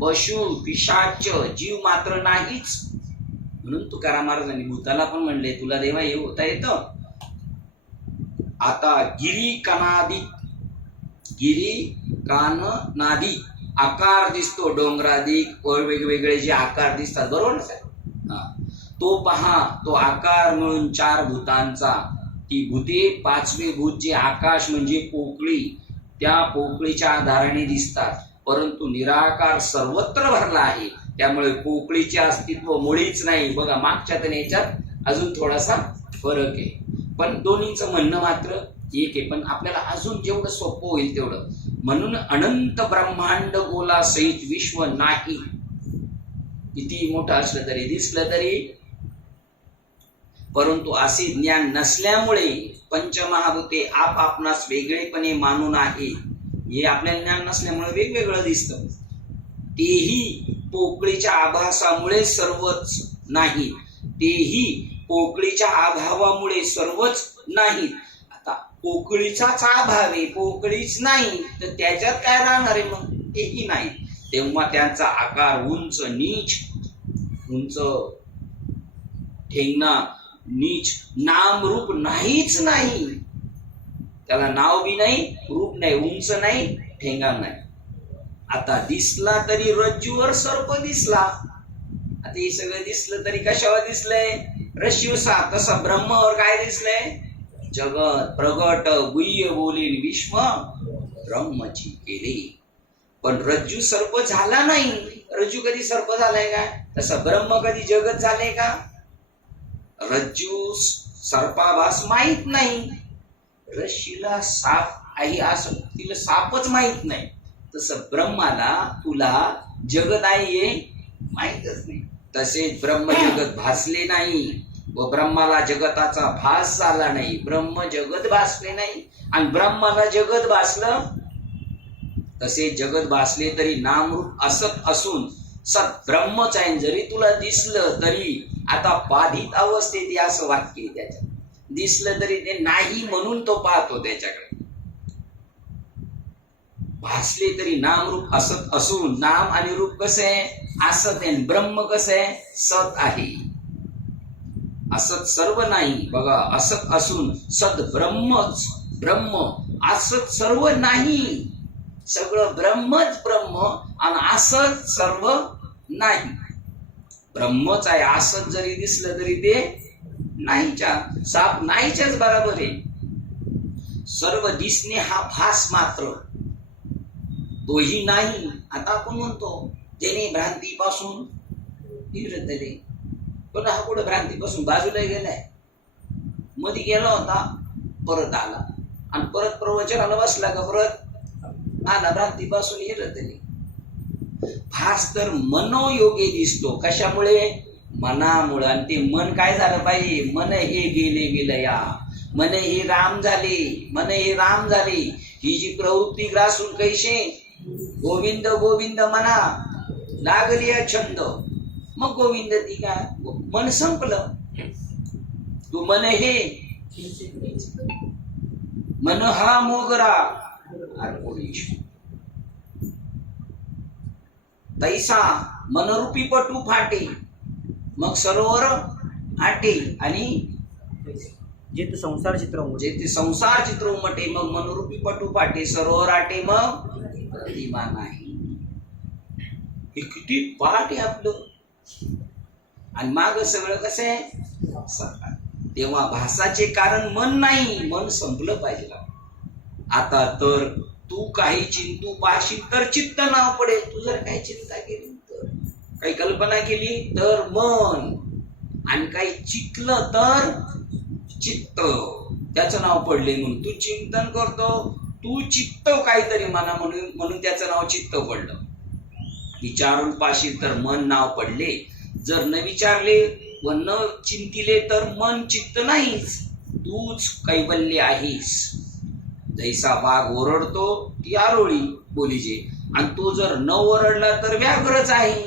पशु पिशाच जीव मात्र नाहीच. म्हणून तुकाराम महाराजांनी भूताला पण म्हणले तुला देवा हे होता येतं. आता गिरी कान नादी आकार दिसतो, डोंगरादिक वेगवेगळे जे आकार दिसतात, बरोबर ना साहेब? तो पहा, तो आकार मिळून 4 भूतांचा. ती भूते 5वे भूत जे आकाश म्हणजे पोकळी, त्या पोकळीच्या आधाराने दिसतात, परंतु निराकार सर्वत्र भरला आहे, त्यामुळे पोकळीचे अस्तित्व मुळीच नाही. बघा मागच्या तर याच्यात अजून थोडासा फरक आहे, पण दोन्हीचं म्हणणं मात्र एक आहे. पण आपल्याला अजून जेवढं सोपं होईल तेवढं. म्हणून अनंत ब्रह्मांड गोला सहित विश्व नाही. किती मोठं असलं तरी, दिसलं तरी, परंतु असे ज्ञान नसल्यामुळे पंचमहाभूते आपणास वेगळेपणे मानून आहे. हे आपल्याला ज्ञान नसल्यामुळे वेगवेगळं दिसतं. तेही पोकळीच्या आभासामुळे सर्वच नाही, तेही पोकळीच्या अभावामुळे सर्वच नाही. आता पोकळीचाच अभाव आहे, पोकळीच नाही, तर त्याच्यात काय राहणार आहे मग? तेही नाही. तेव्हा त्यांचा आकार उंच नीच, उंच ठेंगणा नीच, नाम रूप नाहीच नाही. त्याला नाव बी नाही, रूप नाही, उंच नाही, ठेंगा नाही. आता दिसला तरी रज्जूवर सर्प दिसला. आता हे सगळं दिसलं तरी कशावर दिसलंय? रश्यूसा. तसं ब्रह्मावर काय दिसलंय? जगत प्रगट गुह्य बोलीन विश्व ब्रह्मची केले. पण रज्जू सर्प झाला नाही. रज्जू कधी सर्प झालाय का? तसं ब्रह्म कधी जगत झालंय का? रज्जू सर्पाभास माहित नाही. रश्मीला साप आहे असं तिला सापच माहित नाही. तसं ब्रह्माला तुला जगत आहे हे माहितच नाही. तसेच ब्रह्म जगत भासले नाही व ब्रह्माला जगताचा भास झाला नाही. ब्रह्म जगत भासले नाही आणि ब्रह्माला जगत भासलं. तसे जगत भासले तरी नामरूप असत असून सत ब्रह्मच आहे. जरी तुला दिसलं तरी आता बाधित अवस्थेत असं वाक्य आहे त्याच्यात. दिसलं तरी ते नाही म्हणून तो पाहतो त्याच्याकडे. भासले तरी नामरूप असत असून, नाम आणि रूप कसं आहे? असत आहे. ब्रह्म कसं आहे? सत आहे. असत सर्व नाही. बघा, असत असून सत ब्रह्मच ब्रह्म, असत सर्व नाही. सगळं ब्रह्मच ब्रह्म आणि असत सर्व नाही. ब्रह्मच आहे. असत जरी दिसलं तरी ते नाहीच्या, साप नाहीच्याच बरोबर आहे. सर्व दिसणे हा भास मात्र, तोही नाही. आता आपण म्हणतो ज्याने भ्रांतीपासून फिरतले, पण हा कुठं भ्रांतीपासून बाजूला गेलाय? मध्ये गेला होता, परत आला आणि परत प्रवचनाला बसला का परत आला. भ्रांतीपासून हिरतले. भास तर मनोयोगे दिसतो. कशामुळे? मनामुळे. आणि ते मन काय झालं पाहिजे? मन हे गेले विलया, मन हे राम झाले, मन हे राम झाले. ही जी प्रवृत्ती ग्रासून कैसे गोविंद गोविंद म्हणा लागली छंद, मग गोविंद ती काय? मन संपलं. तू मन हे, मन हा मोगरा तैसा मनरूपी पटू फाटे, मग सरोवर आटे. आणि जे ते संसार चित्र जे ते संसार चित्र उमटे, मग मनरूपी पटू फाटे, सरोवर आटे, मग प्रतिमा नाही. हे किती पाठ आहे आपलं. आणि माग सगळं कसं आहे? तेव्हा भासाचे कारण मन नाही. मन संपलं पाहिजे. आता तर तू काही चिंतू पाशील तर चित्त नाव पडेल. तू जर काही चिंता केली तर, काही कल्पना केली तर मन, आणि काही चितलं तर चित्त, त्याचं नाव पडले. म्हणून तू चिंतन करतो, तू चित्त काहीतरी मना म्हणून त्याचं नाव चित्त पडलं. विचारून पाशील तर मन नाव पडले. जर न विचारले व न चिंतिले तर मन चित्त नाहीच. तूच कैवल्य आहेस. जैसा वाघ ओरडतो ती आरोळी बोलीजे, आणि तो जर न ओरडला तर व्याघ्रच आहे.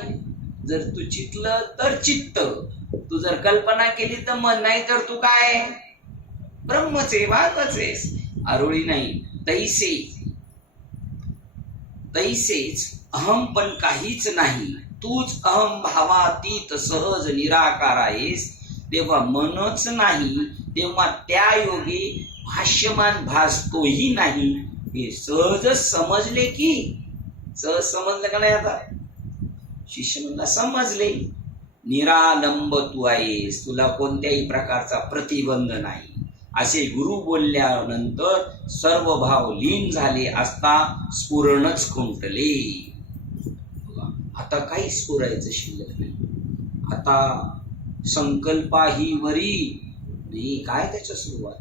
जर तू चितलं तर चित्त, तू जर कल्पना केली तर मन, नाही तर तू काय? ब्रह्मच आहे, वाघच आहेस, आरोळी नाही. तैसेच अहम पण काहीच नाही. तूच अहम भावातीत सहज निराकार आहेस, तेव्हा मनच नाही, तेव्हा त्या योगी भाष्यमान भासतोही नाही. हे सहजच समजले की, सहज समजलं का नाही? आता शिष्य म्हणला समजले. निरालंब तू आहेस, तुला कोणत्याही प्रकारचा प्रतिबंध नाही, असे गुरु बोलल्यानंतर सर्व भाव लीन झाले असता स्फुरणच खुंटले. आता काही स्फुरायचं शिल्लक नाही. आता संकल्पाही वरी नाही, काय त्याच्या सुरुवात.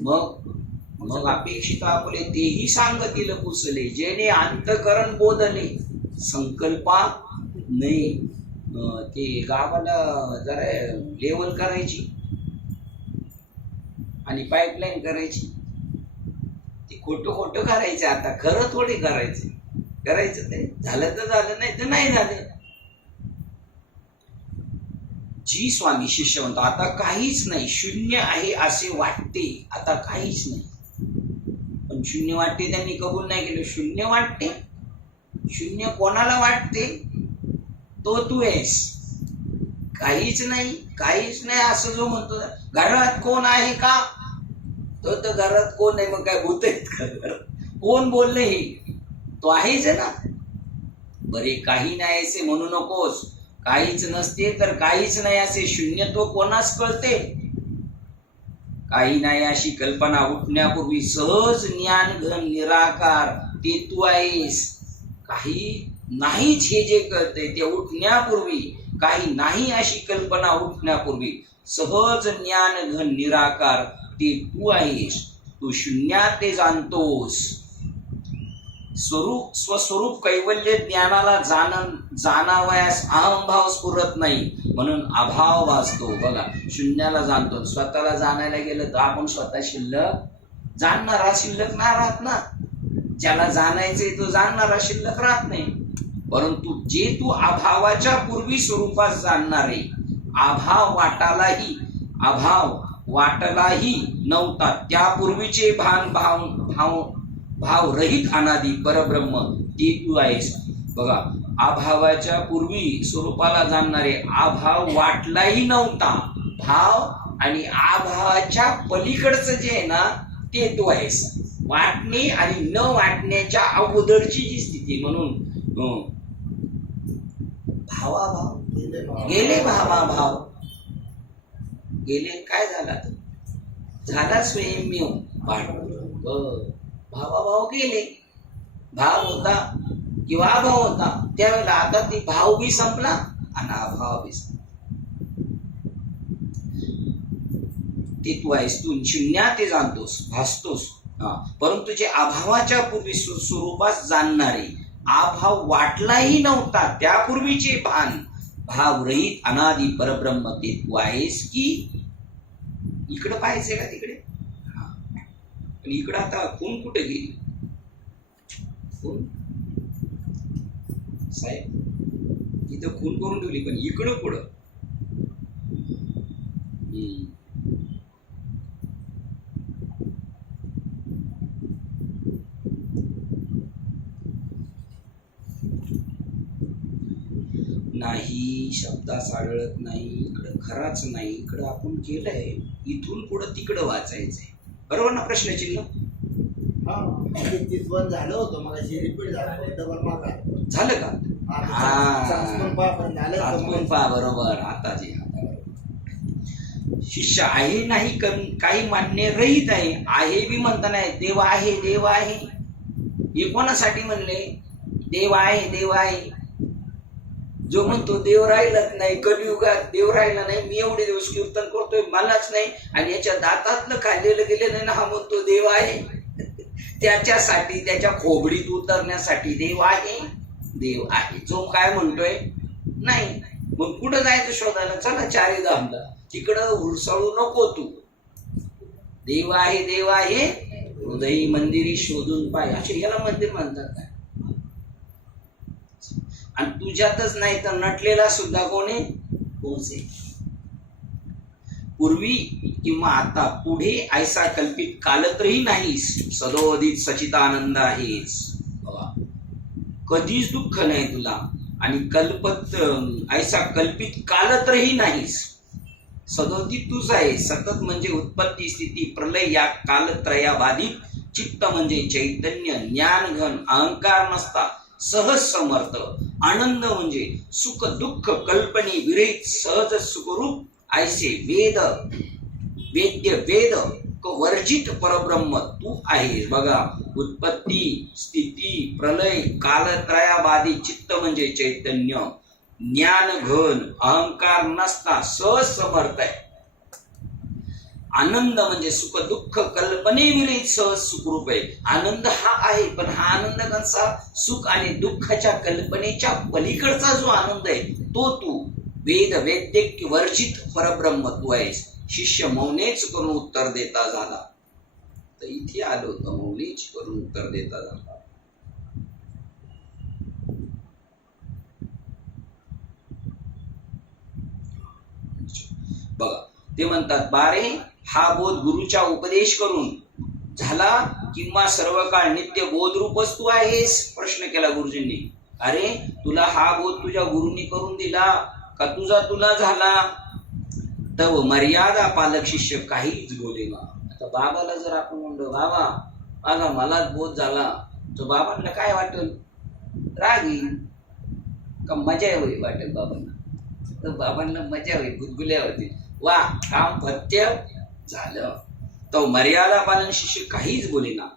मग अपेक्षित आपले तेही सांगतील कुसले, जेणे अंतकरण बोधले. संकल्पा नाही, ते गावाला जरा लेवल करायची आणि पाईपलाईन करायची. ते खोटं खोटं करायचं, आता खरं थोडी करायचं. करायचं नाही, झालं तर झालं, नाही तर नाही झालं. जी स्वामी शिष्य म्हणतो आता काहीच नाही, शून्य आहे असे वाटते, आता काहीच नाही. पण शून्य वाटते त्यांनी कबूल नाही केलं. शून्य वाटते, शून्य कोणाला वाटते? तो तू आहेस. काहीच नाही, काहीच नाही असं जो म्हणतो, घरात कोण आहे का? तो तर घरात कोण नाही, मग काय भूत आहेत का घरात? कोण बोलले हे? तो आहेच ना. बरे काही नाही असे म्हणू नकोस. काहीच नसते तर काहीच नाही असे शून्यत्व कोणास कळते? काही नाही अशी कल्पना उठण्यापूर्वी सहज ज्ञान घन निराकार ते तू आहेस. काही नाहीच हे जे कळते ते उठण्यापूर्वी, काही नाही अशी कल्पना उठण्यापूर्वी सहज ज्ञान घन निराकार ते तू आहेस. तू शून्यात ते जाणतोस. स्वरूप स्वस्वरूप कैवल्य ज्ञानाला जाणावयास अहंभाव स्फुरत नाही, म्हणून अभाव भासतो. बघा, शून्याला जाणतो. स्वतःला जाणायला गेलं तर आपण स्वतः शिल्लक जाणणारा शिल्लक नाही राहत ना. ज्याला जाणायचंय तो जाणणारा शिल्लक राहत नाही. परंतु जे तू अभावाच्या पूर्वी स्वरूपात जाणणारे, अभाव वाटलाही नव्हता त्यापूर्वीचे भाव रहित अनादी परब्रह्म ते तू आहेस. बघा, अभावाच्या पूर्वी स्वरूपाला जाणणारे, अभाव वाटलाही नव्हता, भाव आणि अभावाच्या पलीकडचं जे आहे ना ते तू आहेस. वाटणे आणि न वाटण्याच्या अगोदरची जी स्थिती, म्हणून भावाभाव गेले, भावाभाव गेले. काय झाला? झाला स्वयंमेव भावाभाव गेले. भाव होता किंवा अभाव होता त्यावेळेला, आता ती भाव बी संपला आणि अभाव बी संपला. ते तू आहेस. तू शून्यात ते जाणतोस, भासतोस. परंतु जे अभावाच्या पूर्वी स्वरूपास जाणणारे, अभाव वाटलाही नव्हता त्यापूर्वीचे भाव रहित अनादी परब्रह्म ते तू आहेस. की इकडं पाहायचंय का तिकडे? पण इकडं आता खून कुठे गेली? खून साहेब इथं खून करून ठेवली, पण इकडं पुढं नाही, शब्दास आढळत नाही. इकडं खराच नाही, इकडं आपण केलंय. इथून पुढं तिकडं वाचायचंय. बरोबर ना? प्रश्नचिन्ह झालं होतं मला, रिपीट झालं का? पहा बरोबर. आता जे शिष्य आहे नाही काही मान्य रहित आहे. आहे बी म्हणता नाही. देव आहे, देव आहे. हे कोणासाठी म्हणले? देव आहे, देव आहे. जो म्हणतो देव राहिलाच नाही, कलियुगात देव राहिला नाही, मी एवढे दिवस कीर्तन करतोय, मलाच नाही, आणि याच्या दातातलं खाल्लेलं गेलं नाही ना, हा म्हणतो देव आहे. त्याच्यासाठी, त्याच्या खोबडीत उतरण्यासाठी देव आहे, देव आहे. जो काय म्हणतोय नाही, मग कुठं जायचं शोधायला? चला चारीधामला. तिकडं हुरसळू नको तू. देव आहे, देव आहे, हृदयी मंदिरी शोधून पाय, असे याला मंदिर म्हणतात काय? आणि तुझ्यातच नाही तर नटलेला सुद्धा कोण आहे? तोच आहे. पूर्वी किंवा आता, पुढे ऐसा कल्पित कालत्रही नाहीस, सदोदित सचितानंद आहेस. कधीच दुःख नाही तुला. आणि ऐसा कल्पित कालत्रही नाहीस. सदोदित तूच आहे. सतत म्हणजे उत्पत्ती स्थिती प्रलय या कालत्रयाबाधित. चित्त म्हणजे चैतन्य, ज्ञानघन, अहंकार नसता, सहज समर्थ. आनंद म्हणजे सुख दुःख कल्पने विरहित सहज सुखरूप. ऐसे वेद वर्जित परब्रह्म तू आहेस. बघा, उत्पत्ती स्थिती प्रलय कालत्रयाबाधित. चित्त म्हणजे चैतन्य, ज्ञान घन, अहंकार नसता, सहज समर्थ आहे. आनंद म्हणजे सुख दुःख कल्पने विरहित सहज सुखरूप आहे. आनंद हा आहे, पण हा आनंद कसा? सुख आणि दुःखाच्या कल्पनेच्या पलीकडचा जो आनंद आहे तो तू. वैद्यक वर्जित परब्रह्म तू आहेस. शिष्य मौनेच करून उत्तर देता झाला. तर इथे आलो तर मौनेच करून उत्तर देता झाला. बघा, ते म्हणतात, बारे हा बोध गुरुच्या उपदेश करून झाला किंवा सर्व काळ नित्य बोधरूपच तू आहेस. प्रश्न केला गुरुजींनी. अरे तुला हा बोध तुझ्या गुरुंनी करून दिला का तुला झाला? तव मर्यादा पालक शिष्य काहीच बोले ना. आता बाबाला जर आपण म्हणलो, बाबा माझा मलाच बोध झाला, तर बाबांना काय वाटेल? राग येईल का मजा होईल वाटेल बाबांना? तर बाबांना मजा होईल, गुदगुल्या होतील. वा, काम फत्य झालं. तो मर्यादा पालन शिष्य काहीच बोले ना.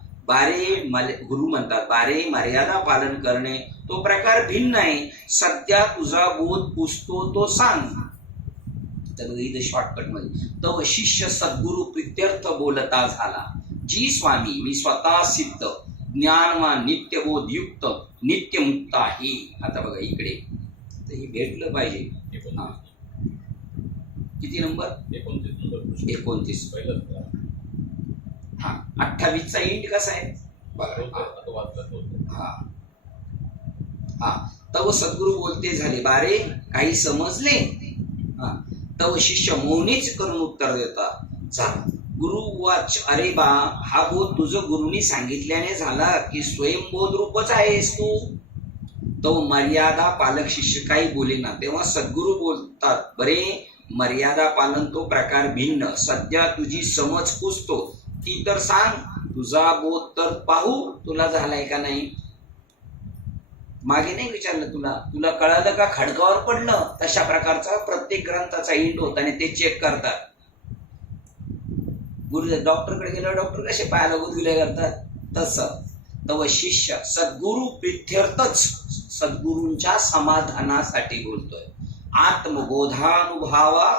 गुरु म्हणतात, बारे मर्यादा पालन करणे तो प्रकार भिन्न आहे. सध्या तुझा बोध पुसतो तो सांग. तर इथं शॉर्टकट मध्ये तो शिष्य सद्गुरु प्रित्यर्थ बोलता झाला. जी स्वामी मी स्वतः सिद्ध ज्ञानवान नित्यबोध युक्त नित्यमुक्त आहे. आता बघा इकडे तर हे भेटलं पाहिजे. हा, किती नंबर? 29. हा, 28चा इंड कसा आहे बघा. हा, तव सद्गुरु बोलते झाले, बारे काही समजले? हा, तव शिष्य मौनीच करून उत्तर देता झाला. गुरु वाच, अरे बा, हा बोध तुझं गुरुनी सांगितल्याने झाला की स्वयंबोध रूपच आहेस तू. तो मर्यादा पालक शिष्य काही बोले ना. तेव्हा सद्गुरु बोलतात, बरे मर्यादा पालन तो प्रकार भिन्न. सध्या तुझी समज पुसतो ती तर सांग. तुझा बोध तर पाहू तुला झालाय का नाही. मागे नाही विचारलं तुला कळालं का खडकावर पडलं? तशा प्रकारचा प्रत्येक ग्रंथाचा इंड होता आणि ते चेक करतात. गुरु डॉक्टरकडे गेल्यावर डॉक्टर कसे पायाला गुदगुल्या करतात तसं. तव शिष्य सद्गुरु प्रित्यर्थच, सद्गुरूंच्या समाधानासाठी बोलतोय. आत्मबोधानुभवा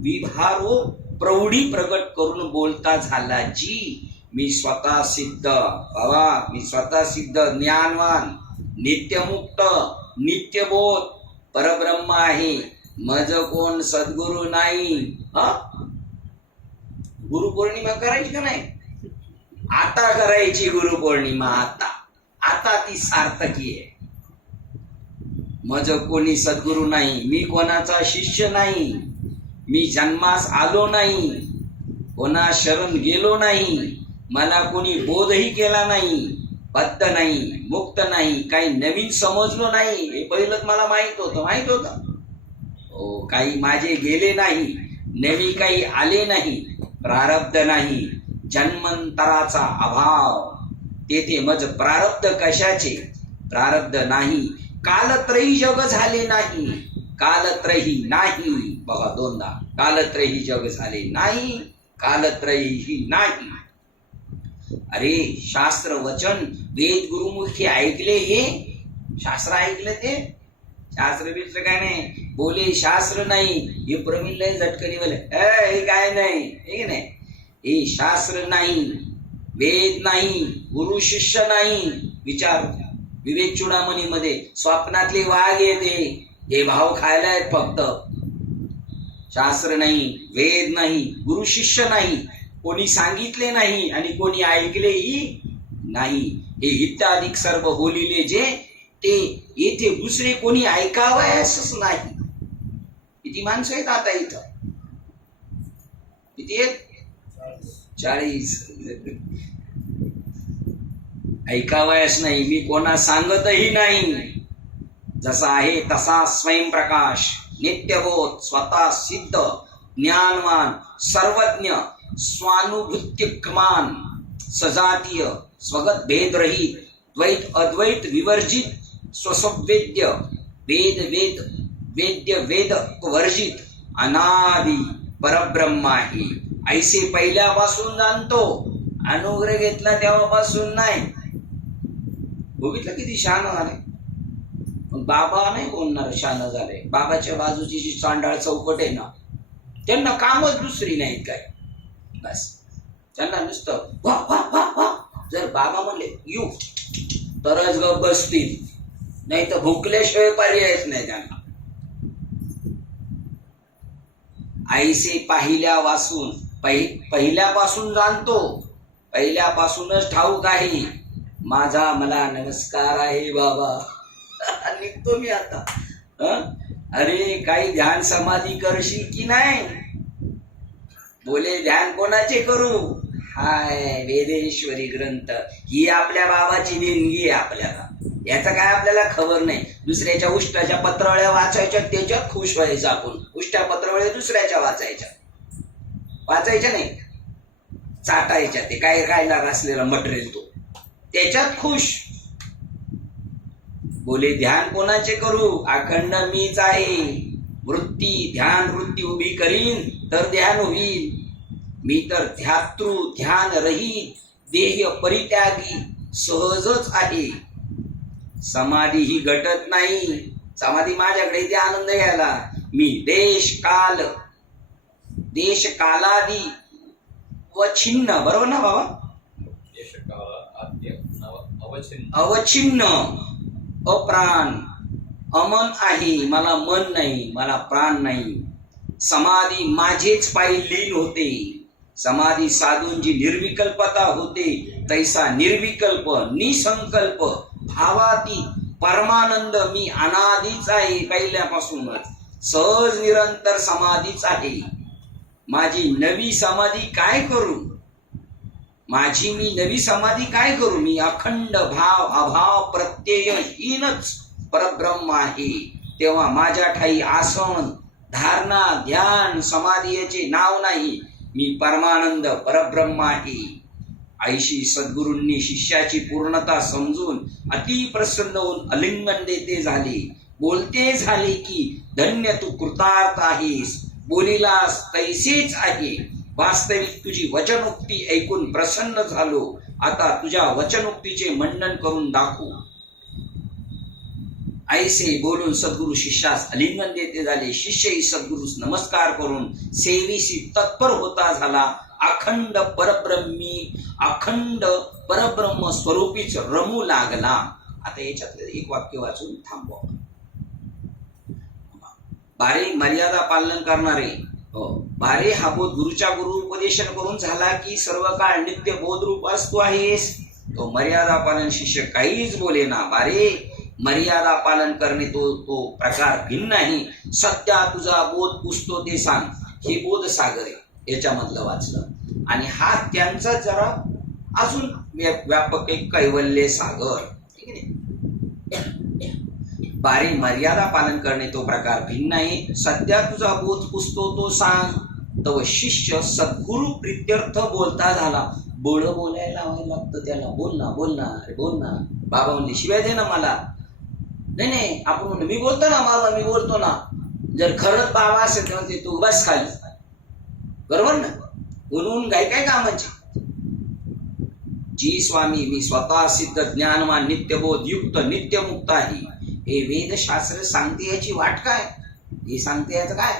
विभारो प्रौढी प्रगट करून बोलता झाला. जी मी स्वतः सिद्ध, बाबा मी स्वतः सिद्ध ज्ञानवान नित्यमुक्त नित्यबोध परब्रह्म आहे. मज कोण सद्गुरु नाही. गुरुपौर्णिमा करायची का नाही? आता करायची गुरुपौर्णिमा. आता ती सार्थकी आहे. मज कोणी सद्गुरु नाही, मी कोणाचा शिष्य नाही, मी जन्मास आलो नाही, कोणा शरण गेलो नाही, मला कोणी बोधही केला नाही, बद्ध नाही, मुक्त नाही, काही नवीन समजलो नाही. हे पहिलंच मला माहित होतं. हो, काही माझे गेले नाही, नवी काही आले नाही, प्रारब्ध नाही, जन्मांतराचा अभाव. तेथे मज प्रारब्ध कशाचे? प्रारब्ध नाही. कालत्रयी जग झाले नाही, कालत्रयी नाही. बघा दोनदा, कालत्रयी जग झाले नाही, कालत्रयी नाही. अरे शास्त्र वचन वेद गुरुमुखी ऐकले, हे शास्त्र ऐकले, ते शास्त्र बिस्त्र काय नाही. बोले शास्त्र नाही, हे प्रवीण लय झटकनी बोले हे काय नाही, हे नाही. हे शास्त्र नाही, वेद नाही, गुरु शिष्य नाही. विचार विवेक चुडामणी मध्ये स्वप्नातले वाघ येते, हे भाव खायला आहेत फक्त. शास्त्र नाही, वेद नाही, गुरु शिष्य नाही, कोणी सांगितले नाही आणि कोणी ऐकलेही नाही. हे इत्यादिक सर्व बोलिले जे ते येथे दुसरे कोणी ऐकावयासच नाही. किती माणसं आहेत आता इथं? किती आहेत? 40. ऐकावयास नाही, मी कोणा सांगतही नाही. जसा आहे तसा स्वयंप्रकाश, नित्यबोध, स्वतः सिद्ध, ज्ञानवान, सर्वज्ञ, स्वानुभूतिकमान, सजातीय, स्वगत भेदरहित, द्वैत अद्वैत विवर्जित, स्वसंवेद्य, वेद वेद वेद्य वेद वर्जित, अनादि परब्रह्म आहे. ऐसे पहिल्यापासून जाणतो, अनुग्रह घेतला तेव्हापासून नाही. बघितलं किती शहाणं झाले. बाबा नाही बोलणार शहाणं झाले. बाबाच्या बाजूची जी चांडाळ चौकट आहे ना, त्यांना कामच दुसरी नाहीत काय. बस त्यांना नुसतं वा वा वा वा. जर बाबा म्हणले यू तरच गप बसतील, नाही तर भुकल्याशिवाय पर्यायच नाही त्यांना. ऐसे पहिल्यापासून जाणतो, पहिल्यापासूनच ठाऊक आहे. माझा मला नमस्कार आहे बाबा. निघतो मी आता. अरे काही ध्यान समाधी करशील की नाही? बोले ध्यान कोणाचे करू? हाय वेदेश्वरी ग्रंथ ही आपल्या बाबाची देणगी आहे आपल्याला. याचा काय आपल्याला खबर नाही. दुसऱ्याच्या उष्टाच्या पत्रावळ्या वाचायच्या, त्याच्यात खुश व्हायचं आपण. उष्टा पत्रावळ्या दुसऱ्याच्या वाचायच्या नाही, चाटायच्या. ते काय राहिला असलेला मटेरियल तो, त्याच्यात खुश. बोले ध्यान कोणाचे करू? अखंड मीच आहे. वृत्ती ध्यान वृत्ती उभी करीन तर ध्यान होईल. मी तर ध्यातृ ध्यान रहित देह परित्यागी सहजच आहे. समाधी ही घटत नाही. समाधी माझ्याकडे इथे आनंद घ्यायला. मी देश कालादी व छिन्न, बरोबर ना बाबा? देश काल आद्य अवचिन्न, अवचिन्न, अप्राण, अमन आहे. मला मन नाही, मला प्राण नाही. समाधी माझेच पायी लीन होते. समाधी साधून जी निर्विकल्पता होते, तैसा निर्विकल्प निसंकल्प भावाती परमानंद मी अनादीच आहे. पहिल्यापासूनच सहज निरंतर समाधीच आहे. माझी नवी समाधी काय करू? मी अखंड भाव अभाव प्रत्ययहीनच परब्रह्म आहे. तेव्हा माझ्या ठाई आसन धारणा ध्यान समाधी याचे नाव नाही. मी परमानंद परब्रह्म आहे. ऐशी सद्गुरूंनी शिष्याची पूर्णता समजून अति प्रसन्न होऊन अलिंगन देते झाले. बोलते झाले की धन्य तू कृतार्थ आहेस. बोलिलास तैसेच आहे. वास्तविक तुझी वचनोक्ती ऐकून प्रसन्न झालो. आता तुझ्या वचनोक्तीचे मंडन करून दाखवू. ऐसे बोलून सद्गुरु शिष्यास अलिंगन देते झाले. शिष्यही सद्गुरूस नमस्कार करून सेवेशी तत्पर होता झाला. अखंड परब्रह्म स्वरूपीच रमू लागला. आता याच्यातलं एक वाक्य वाचून थांबवा. बारे मर्यादा पालन करणारे. बारे हा बोध गुरुच्या गुरु उपदेशन करून झाला की सर्व काळ नित्य बोध रूप असतो आहेस. तो मर्यादा पालन शिष्य काहीच बोले ना. बारे मर्यादा पालन करणे तो प्रकार भिन्न नाही. सध्या तुझा बोध पुसतो ते सांग. हे बोध सागर आहे याच्यामधलं वाचलं. आणि हा त्यांचा जरा अजून व्यापक एक कैवल्य सागर. ठीक आहे. बारे मर्यादा पालन करणे तो प्रकार भिन्न आहे. सध्या तुझा बोध पुसतो तो सांग. तव शिष्य सद्गुरु प्रित्यर्थ बोलता झाला. बोलायला लावायला लागतं त्याला. बोल ना. बाबा म्हणले शिवाय दे ना मला. नाही आपण मी बोलतो ना बाबा, मी बोलतो ना. जर खरंच बाबा असेल तर ते तू बस खाली. बरोबर ना? म्हणून काय कामाचे. जी स्वामी मी स्वतः सिद्ध ज्ञानवान नित्यबोध युक्त नित्यमुक्त आहे. हे वेदशास्त्र सांगते याची वाट काय? हे सांगते याचं काय?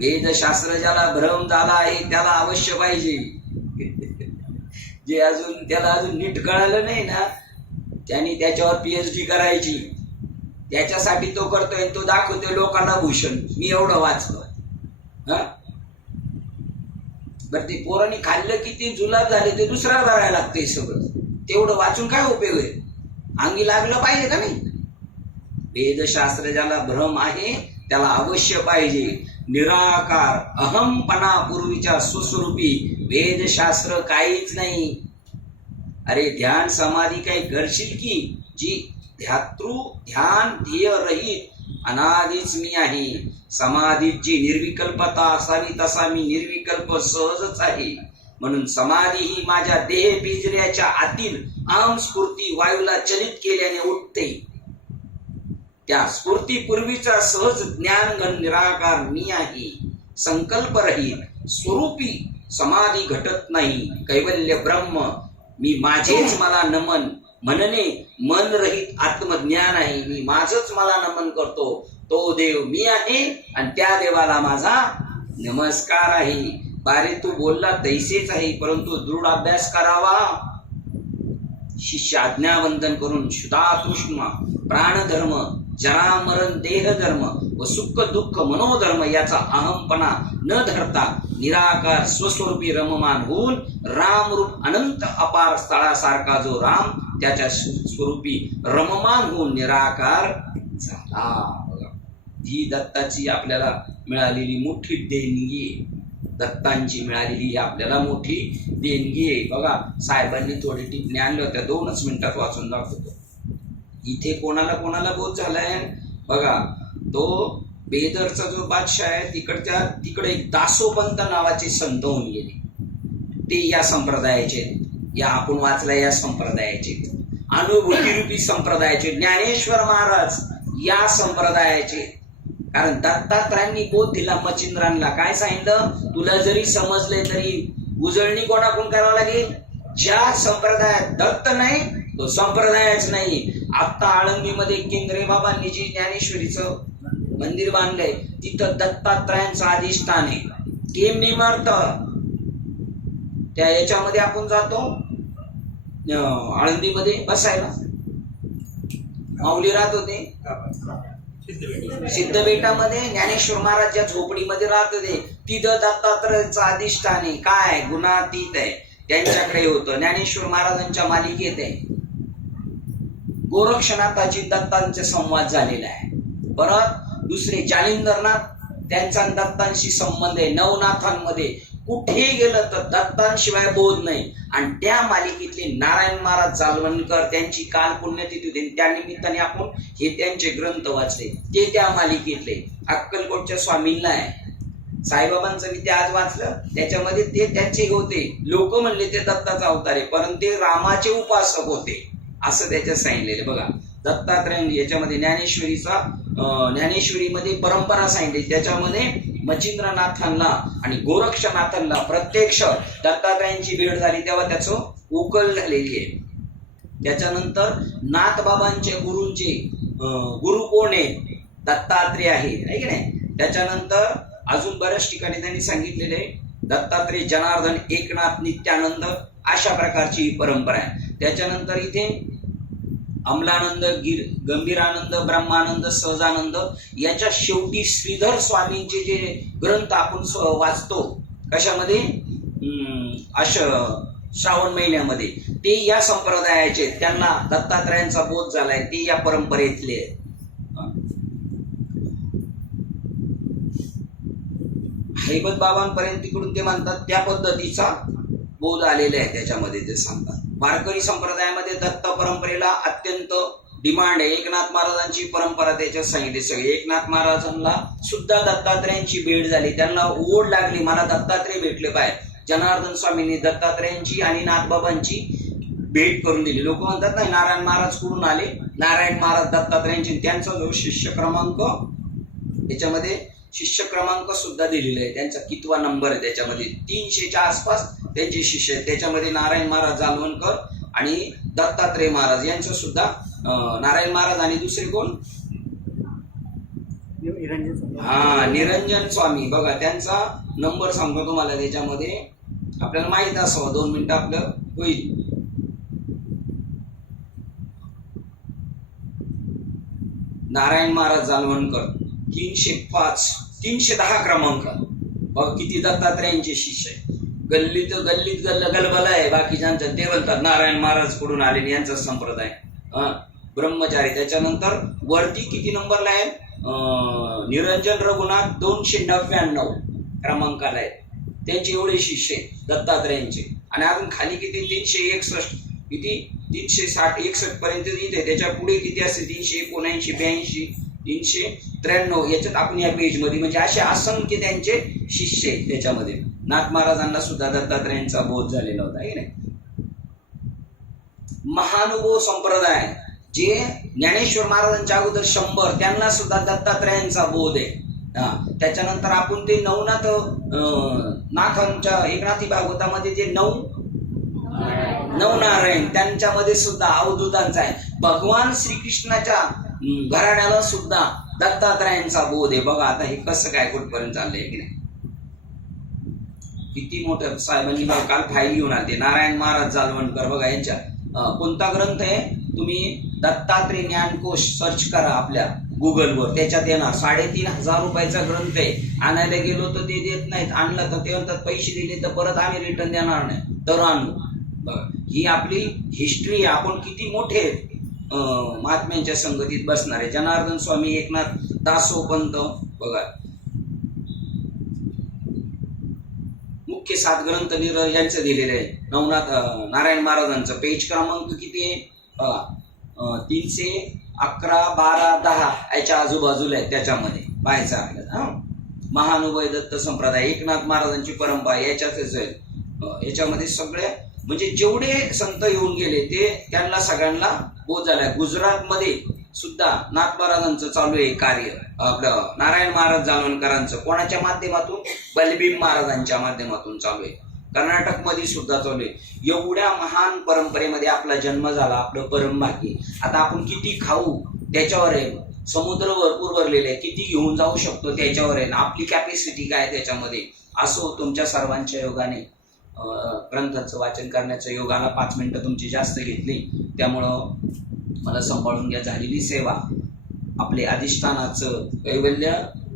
वेदशास्त्र ज्याला भ्रम झाला आहे त्याला अवश्य पाहिजे. जे त्याला अजून नीट कळालं नाही ना, त्यांनी त्याच्यावर PhD करायची. त्याच्यासाठी तो करतोय. तो दाखवतोय लोकांना भूषण. मी एवढं वाचलं. बर ते पोरांनी खाल्लं की ते जुलाब झाले ते दुसऱ्याला भरायला लागतंय सगळं. तेवढं वाचून काय उपयोग आहे? अंगी लागलं पाहिजे का नाही? वेदशास्त्र ज्याला भ्रम आहे त्याला अवश्य पाहिजे. निराकार अहमपणा पूर्वीच्या स्वस्वरूपी वेदशास्त्र काहीच नाही. अरे ध्यान समाधी काही करशील की जी ध्यान ध्येय रहित अनादीच मी आहे. समाधीत जी निर्विकल्पता असावी तसा मी निर्विकल्प सहजच आहे. म्हणून समाधी ही माझ्या देह पिंजऱ्याच्या आतील आम स्फूर्ती वायूला चलित केल्याने उठते. त्या स्फूर्तीपूर्वीचा सहज ज्ञानघन निराकार मी आहे. संकल्प रहित स्वरूपी समाधी घटत नाही. कैवल्य ब्रह्म मी माझेच मला नमन म्हणणे मन रहित आत्मज्ञान आहे. मी माझच मला नमन करतो. तो देव मी आहे आणि त्या देवाला माझा नमस्कार आहे. बारे तू बोलला तैसेच आहे, परंतु दृढ अभ्यास करावा. शिष्य आज्ञावंदन करून शुद्धातृष्ण प्राणधर्म जरा मरण देह धर्म व सुख दुःख मनोधर्म याचा अहमपणा न धरता निराकार स्वस्वरूपी रममान होऊन रामरूप अनंत अपार स्थळासारखा जो राम त्याच्या स्वरूपी रममान होऊन निराकार झाला. ही दत्ताची आपल्याला मिळालेली मोठी देणगी आहे. दत्तांची मिळालेली आपल्याला मोठी देणगी आहे. बघा, साहेबांनी थोडी टिप्पणी आणल्या होत्या, 2च मिनिटात वाचून दाखवतो. इथे कोणाला कोणाला बोध झालाय बघा. तो बेदरचा जो बादशाह आहे तिकडे एक दासोपंत नावाचे संत होऊन गेले. ते या संप्रदायाचे, या आपण वाचल्या या संप्रदायाचे, अनुभूतीरूपी संप्रदायाचे, ज्ञानेश्वर महाराज या संप्रदायाचे. कारण दत्तात्रयांनी बोध दिला मच्छिंद्रांना. काय सांगितलं? तुला जरी समजले तरी उजळणी कोणाकडून करावं लागेल? ज्या संप्रदायात दत्त नाही तो संप्रदायच नाही. आता आळंदीमध्ये केंद्रे बाबांनी जी ज्ञानेश्वरीचं मंदिर बांधलंय तिथं दत्तात्रयांचं अधिष्ठान आहे. केम निमर्त त्या याच्यामध्ये आपण जातो आळंदीमध्ये बसायला. माऊली राहत होते सिद्धबेटामध्ये. ज्ञानेश्वर महाराज ज्या झोपडीमध्ये राहत होते तिथं दत्तात्रयाचं अधिष्ठान आहे. काय गुणातीत आहे. त्यांच्याकडे होतं. ज्ञानेश्वर महाराजांच्या मालिकेत आहे. गोरक्षनाथाची दत्तांचे संवाद झालेला आहे. परत दुसरे जालिंदरनाथ, त्यांचा दत्तांशी संबंध आहे. नवनाथांमध्ये कुठे गेलं तर दत्तांशिवाय बोध नाही. आणि त्या मालिकेतले नारायण महाराज जालवणकर त्यांची काल पुण्यतिथी होती. त्या निमित्ताने आपण हे त्यांचे ग्रंथ वाचले. ते त्या मालिकेतले. अक्कलकोटच्या स्वामींना आहे. साईबाबांचं मी ते आज वाचलं. त्याच्यामध्ये ते त्यांचे होते. लोक म्हणले ते दत्ताचा अवतार आहे, परंतु ते रामाचे उपासक होते असं त्याच्यात सांगितलेलं. बघा, दत्तात्रय याच्यामध्ये ज्ञानेश्वरीमध्ये परंपरा सांगितली. त्याच्यामध्ये मच्छिंद्रनाथांना आणि गोरक्षनाथांना प्रत्यक्ष दत्तात्रयांची भेट झाली तेव्हा त्याचं उकल झालेली आहे. त्याच्यानंतर नाथबाबांचे गुरूंचे गुरु कोण आहे? दत्तात्रय आहे की नाही. त्याच्यानंतर अजून बऱ्याच ठिकाणी त्यांनी सांगितलेले दत्तात्रय जनार्दन एकनाथ नित्यानंद अशा प्रकारची ही परंपरा आहे. त्याच्यानंतर इथे अमलानंद गंभीरानंद ब्रह्मानंद सहजानंद याच्या शेवटी श्रीधर स्वामींचे जे ग्रंथ आपण वाचतो कशामध्ये श्रावण महिन्यामध्ये, ते या संप्रदायाचे. त्यांना दत्तात्रयांचा बोध झालाय. ते या परंपरेतले आहेत. हैबत बाबांपर्यंत तिकडून ते म्हणतात त्या पद्धतीचा बोध आलेला आहे. त्याच्यामध्ये ते सांगतात वारकरी संप्रदायामध्ये दत्त परंपरेला अत्यंत डिमांड आहे. एकनाथ महाराजांची परंपरा त्याच्यात सांगितली सगळी. एकनाथ महाराजांना सुद्धा दत्तात्रयांची भेट झाली. त्यांना ओढ लागली, मला दत्तात्रय भेटले पाहिजे. जनार्दन स्वामींनी दत्तात्रयांची आणि नाथबाबांची भेट करून दिली. लोक म्हणतात नाही नारायण महाराज कुठून आले? नारायण महाराज दत्तात्रयांची. त्यांचा जो शिष्य क्रमांक त्याच्यामध्ये शिष्य क्रमांक सुद्धा दिलेला आहे. त्यांचा कितवा नंबर आहे त्याच्यामध्ये 300च्या आसपास त्यांचे शिष्य आहेत. त्याच्यामध्ये नारायण महाराज जालवणकर आणि दत्तात्रय महाराज यांचं सुद्धा. नारायण महाराज आणि दुसरे कोण? निरंजन स्वामी. बघा त्यांचा नंबर सांगतो तुम्हाला. त्याच्यामध्ये आपल्याला माहित असावं, 2 मिनिटं आपलं होईल. नारायण महाराज जालवणकर 305 310 क्रमांक. बघ किती दत्तात्रयांचे शिष्य आहे. गल्लीत गलबला आहे बाकीच्यांचं. ते म्हणतात नारायण महाराज कुठून आले यांचा संप्रदाय ब्रह्मचारी. त्याच्यानंतर वरती किती नंबरला आहे? निरंजन रघुनाथ 299 क्रमांकाला आहे. त्यांचे एवढे शिष्य आहेत दत्तात्रयांचे. आणि अजून खाली किती? 361. किती? 360-61 पर्यंत इथे, त्याच्या पुढे किती असते 379, 82, 393 याच्यात आपण या पेज मध्ये म्हणजे असे असंख्य त्यांचे शिष्य आहेत. त्याच्यामध्ये नाथ महाराजांना सुद्धा दत्तात्रयांचा बोध झालेला होता की नाही. महानुभव संप्रदाय जे ज्ञानेश्वर महाराजांच्या अगोदर 100 त्यांना सुद्धा दत्तात्रयांचा बोध आहे. त्याच्यानंतर आपण ते नवनाथ नाथांच्या एकनाथी भागवतामध्ये जे नवनारायण त्यांच्यामध्ये सुद्धा अवधूतांचा आहे. भगवान श्रीकृष्णाच्या घराण्याला सुद्धा दत्तात्रयांचा बोध आहे. बघा आता हे कसं काय कुठपर्यंत चाललंय की नाही. किती मोठं साहेबांनी काल फाईल घेऊन आले नारायण महाराज जालवणकर. बघा यांच्या कोणता ग्रंथ आहे, तुम्ही दत्तात्रय ज्ञानकोश सर्च करा आपल्या गुगलवर, त्याच्यात येणार. 3,500 रुपयाचा ग्रंथ आहे. आणायला गेलो तर ते देत नाहीत, आणलं तर ते म्हणतात पैसे दिले तर परत आम्ही रिटर्न देणार नाही, तर आणू. बघा ही आपली हिस्ट्री. आपण किती मोठे महात्म्यांच्या संगतीत बसणार आहे. जनार्दन स्वामी, एकनाथ दासोपंत, बघा मुख्य 7 ग्रंथ यांचं दिलेलं आहे. नवनाथ नारायण महाराजांचं पेज क्रमांक किती आहे, 311, 12, 10 याच्या आजूबाजूला आहे. त्याच्यामध्ये पाहायचं आपल्याला. महानुभव दत्त संप्रदाय, एकनाथ महाराजांची परंपरा याच्यातच आहे. याच्यामध्ये सगळे म्हणजे जेवढे संत येऊन गेले ते त्यांना सगळ्यांना बोध झालाय. गुजरातमध्ये सुद्धा नाथ महाराजांचं चालू आहे कार्य. आपलं नारायण महाराज जालवणकरांचं कोणाच्या माध्यमातून, बलभीम महाराजांच्या माध्यमातून चालू आहे. कर्नाटकमध्ये सुद्धा चालू आहे. एवढ्या महान परंपरेमध्ये आपला जन्म झाला, आपलं परम भाग्य. आता आपण किती खाऊ त्याच्यावर आहे. समुद्र भरपूर भरलेले आहे, किती घेऊन जाऊ शकतो त्याच्यावर आहे. आपली कॅपॅसिटी काय त्याच्यामध्ये. असो तुमच्या सर्वांच्या योगाने ग्रंथाचं वाचन करण्याचं योगाला 5 मिनिटं तुमची जास्त घेतली, त्यामुळं मला सांभाळून घ्या. झालेली सेवा आपले अधिष्ठानाचं कैवल्य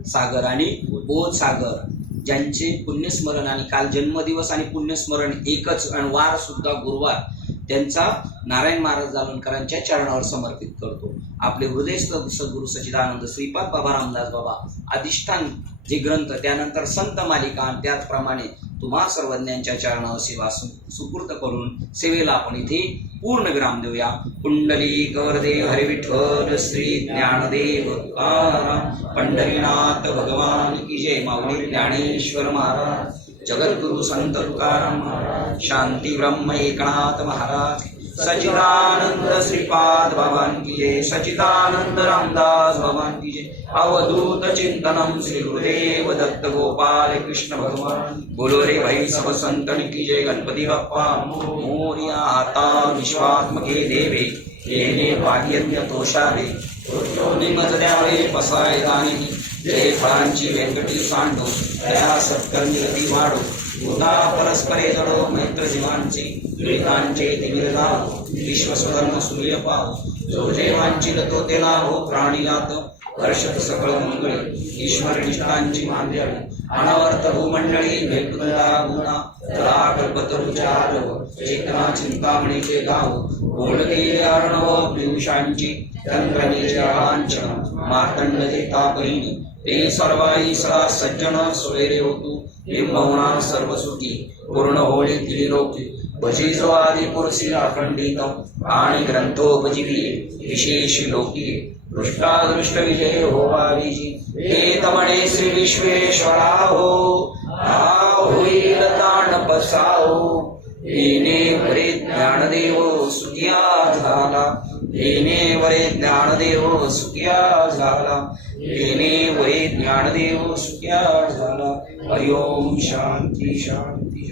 सागर आणि बोध सागर, ज्यांचे पुण्यस्मरण आणि काल जन्मदिवस आणि पुण्यस्मरण एकच आणि वार सुद्धा गुरुवार, त्यांचा नारायण महाराज जालवणकरांच्या चरणावर समर्पित करतो. आपले हृदयस्थ सद्गुरु सच्चिदानंद श्रीपाद बाबा रामदास बाबा अधिष्ठान जे ग्रंथ, त्यानंतर संत मालिका आणि त्याचप्रमाणे तुम्हा सर्वज्ञांच्या चरणावर सेवा सुपूर्त करून सेवेला आपण इथे पूर्ण विराम देऊया. पुंडलिक वरदे हरी विठ्ठल श्री ज्ञानदेव तुकाराम पंढरीनाथ भगवान की जय. माऊली ज्ञानेश्वर महाराज, जगद्गुरु संत तुकाराम महाराज, शांती ब्रह्म एकनाथ महाराज, सच्चिदानंद श्रीपाद भगवान की जय, सच्चिदानंद रामदास भगवान की जय. अवधूत चिंतनम श्री गुरुदेव दत्त गोपाल कृष्ण भगवान. बोलो रे भाई सब संतन की जय. गणपती बाप्पा मोरया. आता विश्वात्मके देवे येणे बाह्यज्ञ तोषावे, निमज द्यावे पसाय दानी. जय फळांची व्यंकटी सांडो, दया सत्कर्मी रती वाढो. उदा परस्परे जडो मैत्र जीवांची, दुरितांचे तिमिर जावो. विश्वस्वधर्म सूर्य पाहो, जो जेवांची लतो तेला हो. प्राणिलात वर्षत सकळ मंगळी, ईश्वर निष्ठांची मांद्यावी. अनवर्त भूमंडळी भेटुंदा गुणा, तला कल्पतरुचार. चेतना चिंतामणीचे गाव, गोडलेले अर्णव पियुषांची. तंत्रनीचे आंचन मार्तंड देता बहिणी. ते सर्वाई सदा सज्जन सोयरे होतू. बिंबवना सर्व सुखी पूर्ण होळी त्रिलोकी. भजी जो आदि पुरुषी अखंडित, आणि ग्रंथोपजीवी विशेष लोकी. दृष्टादृष्ट विजय होवाविजी, हे तमणे श्री विश्वेश्वरा हो. होईल ताण पसाओ, येणे वरे ज्ञानदेव सुखिया झाला. येणे वरे ज्ञानदेव सुखिया झाला. येणे वरे ज्ञानदेव सुखिया झाला. हरि ओम शांती शांती.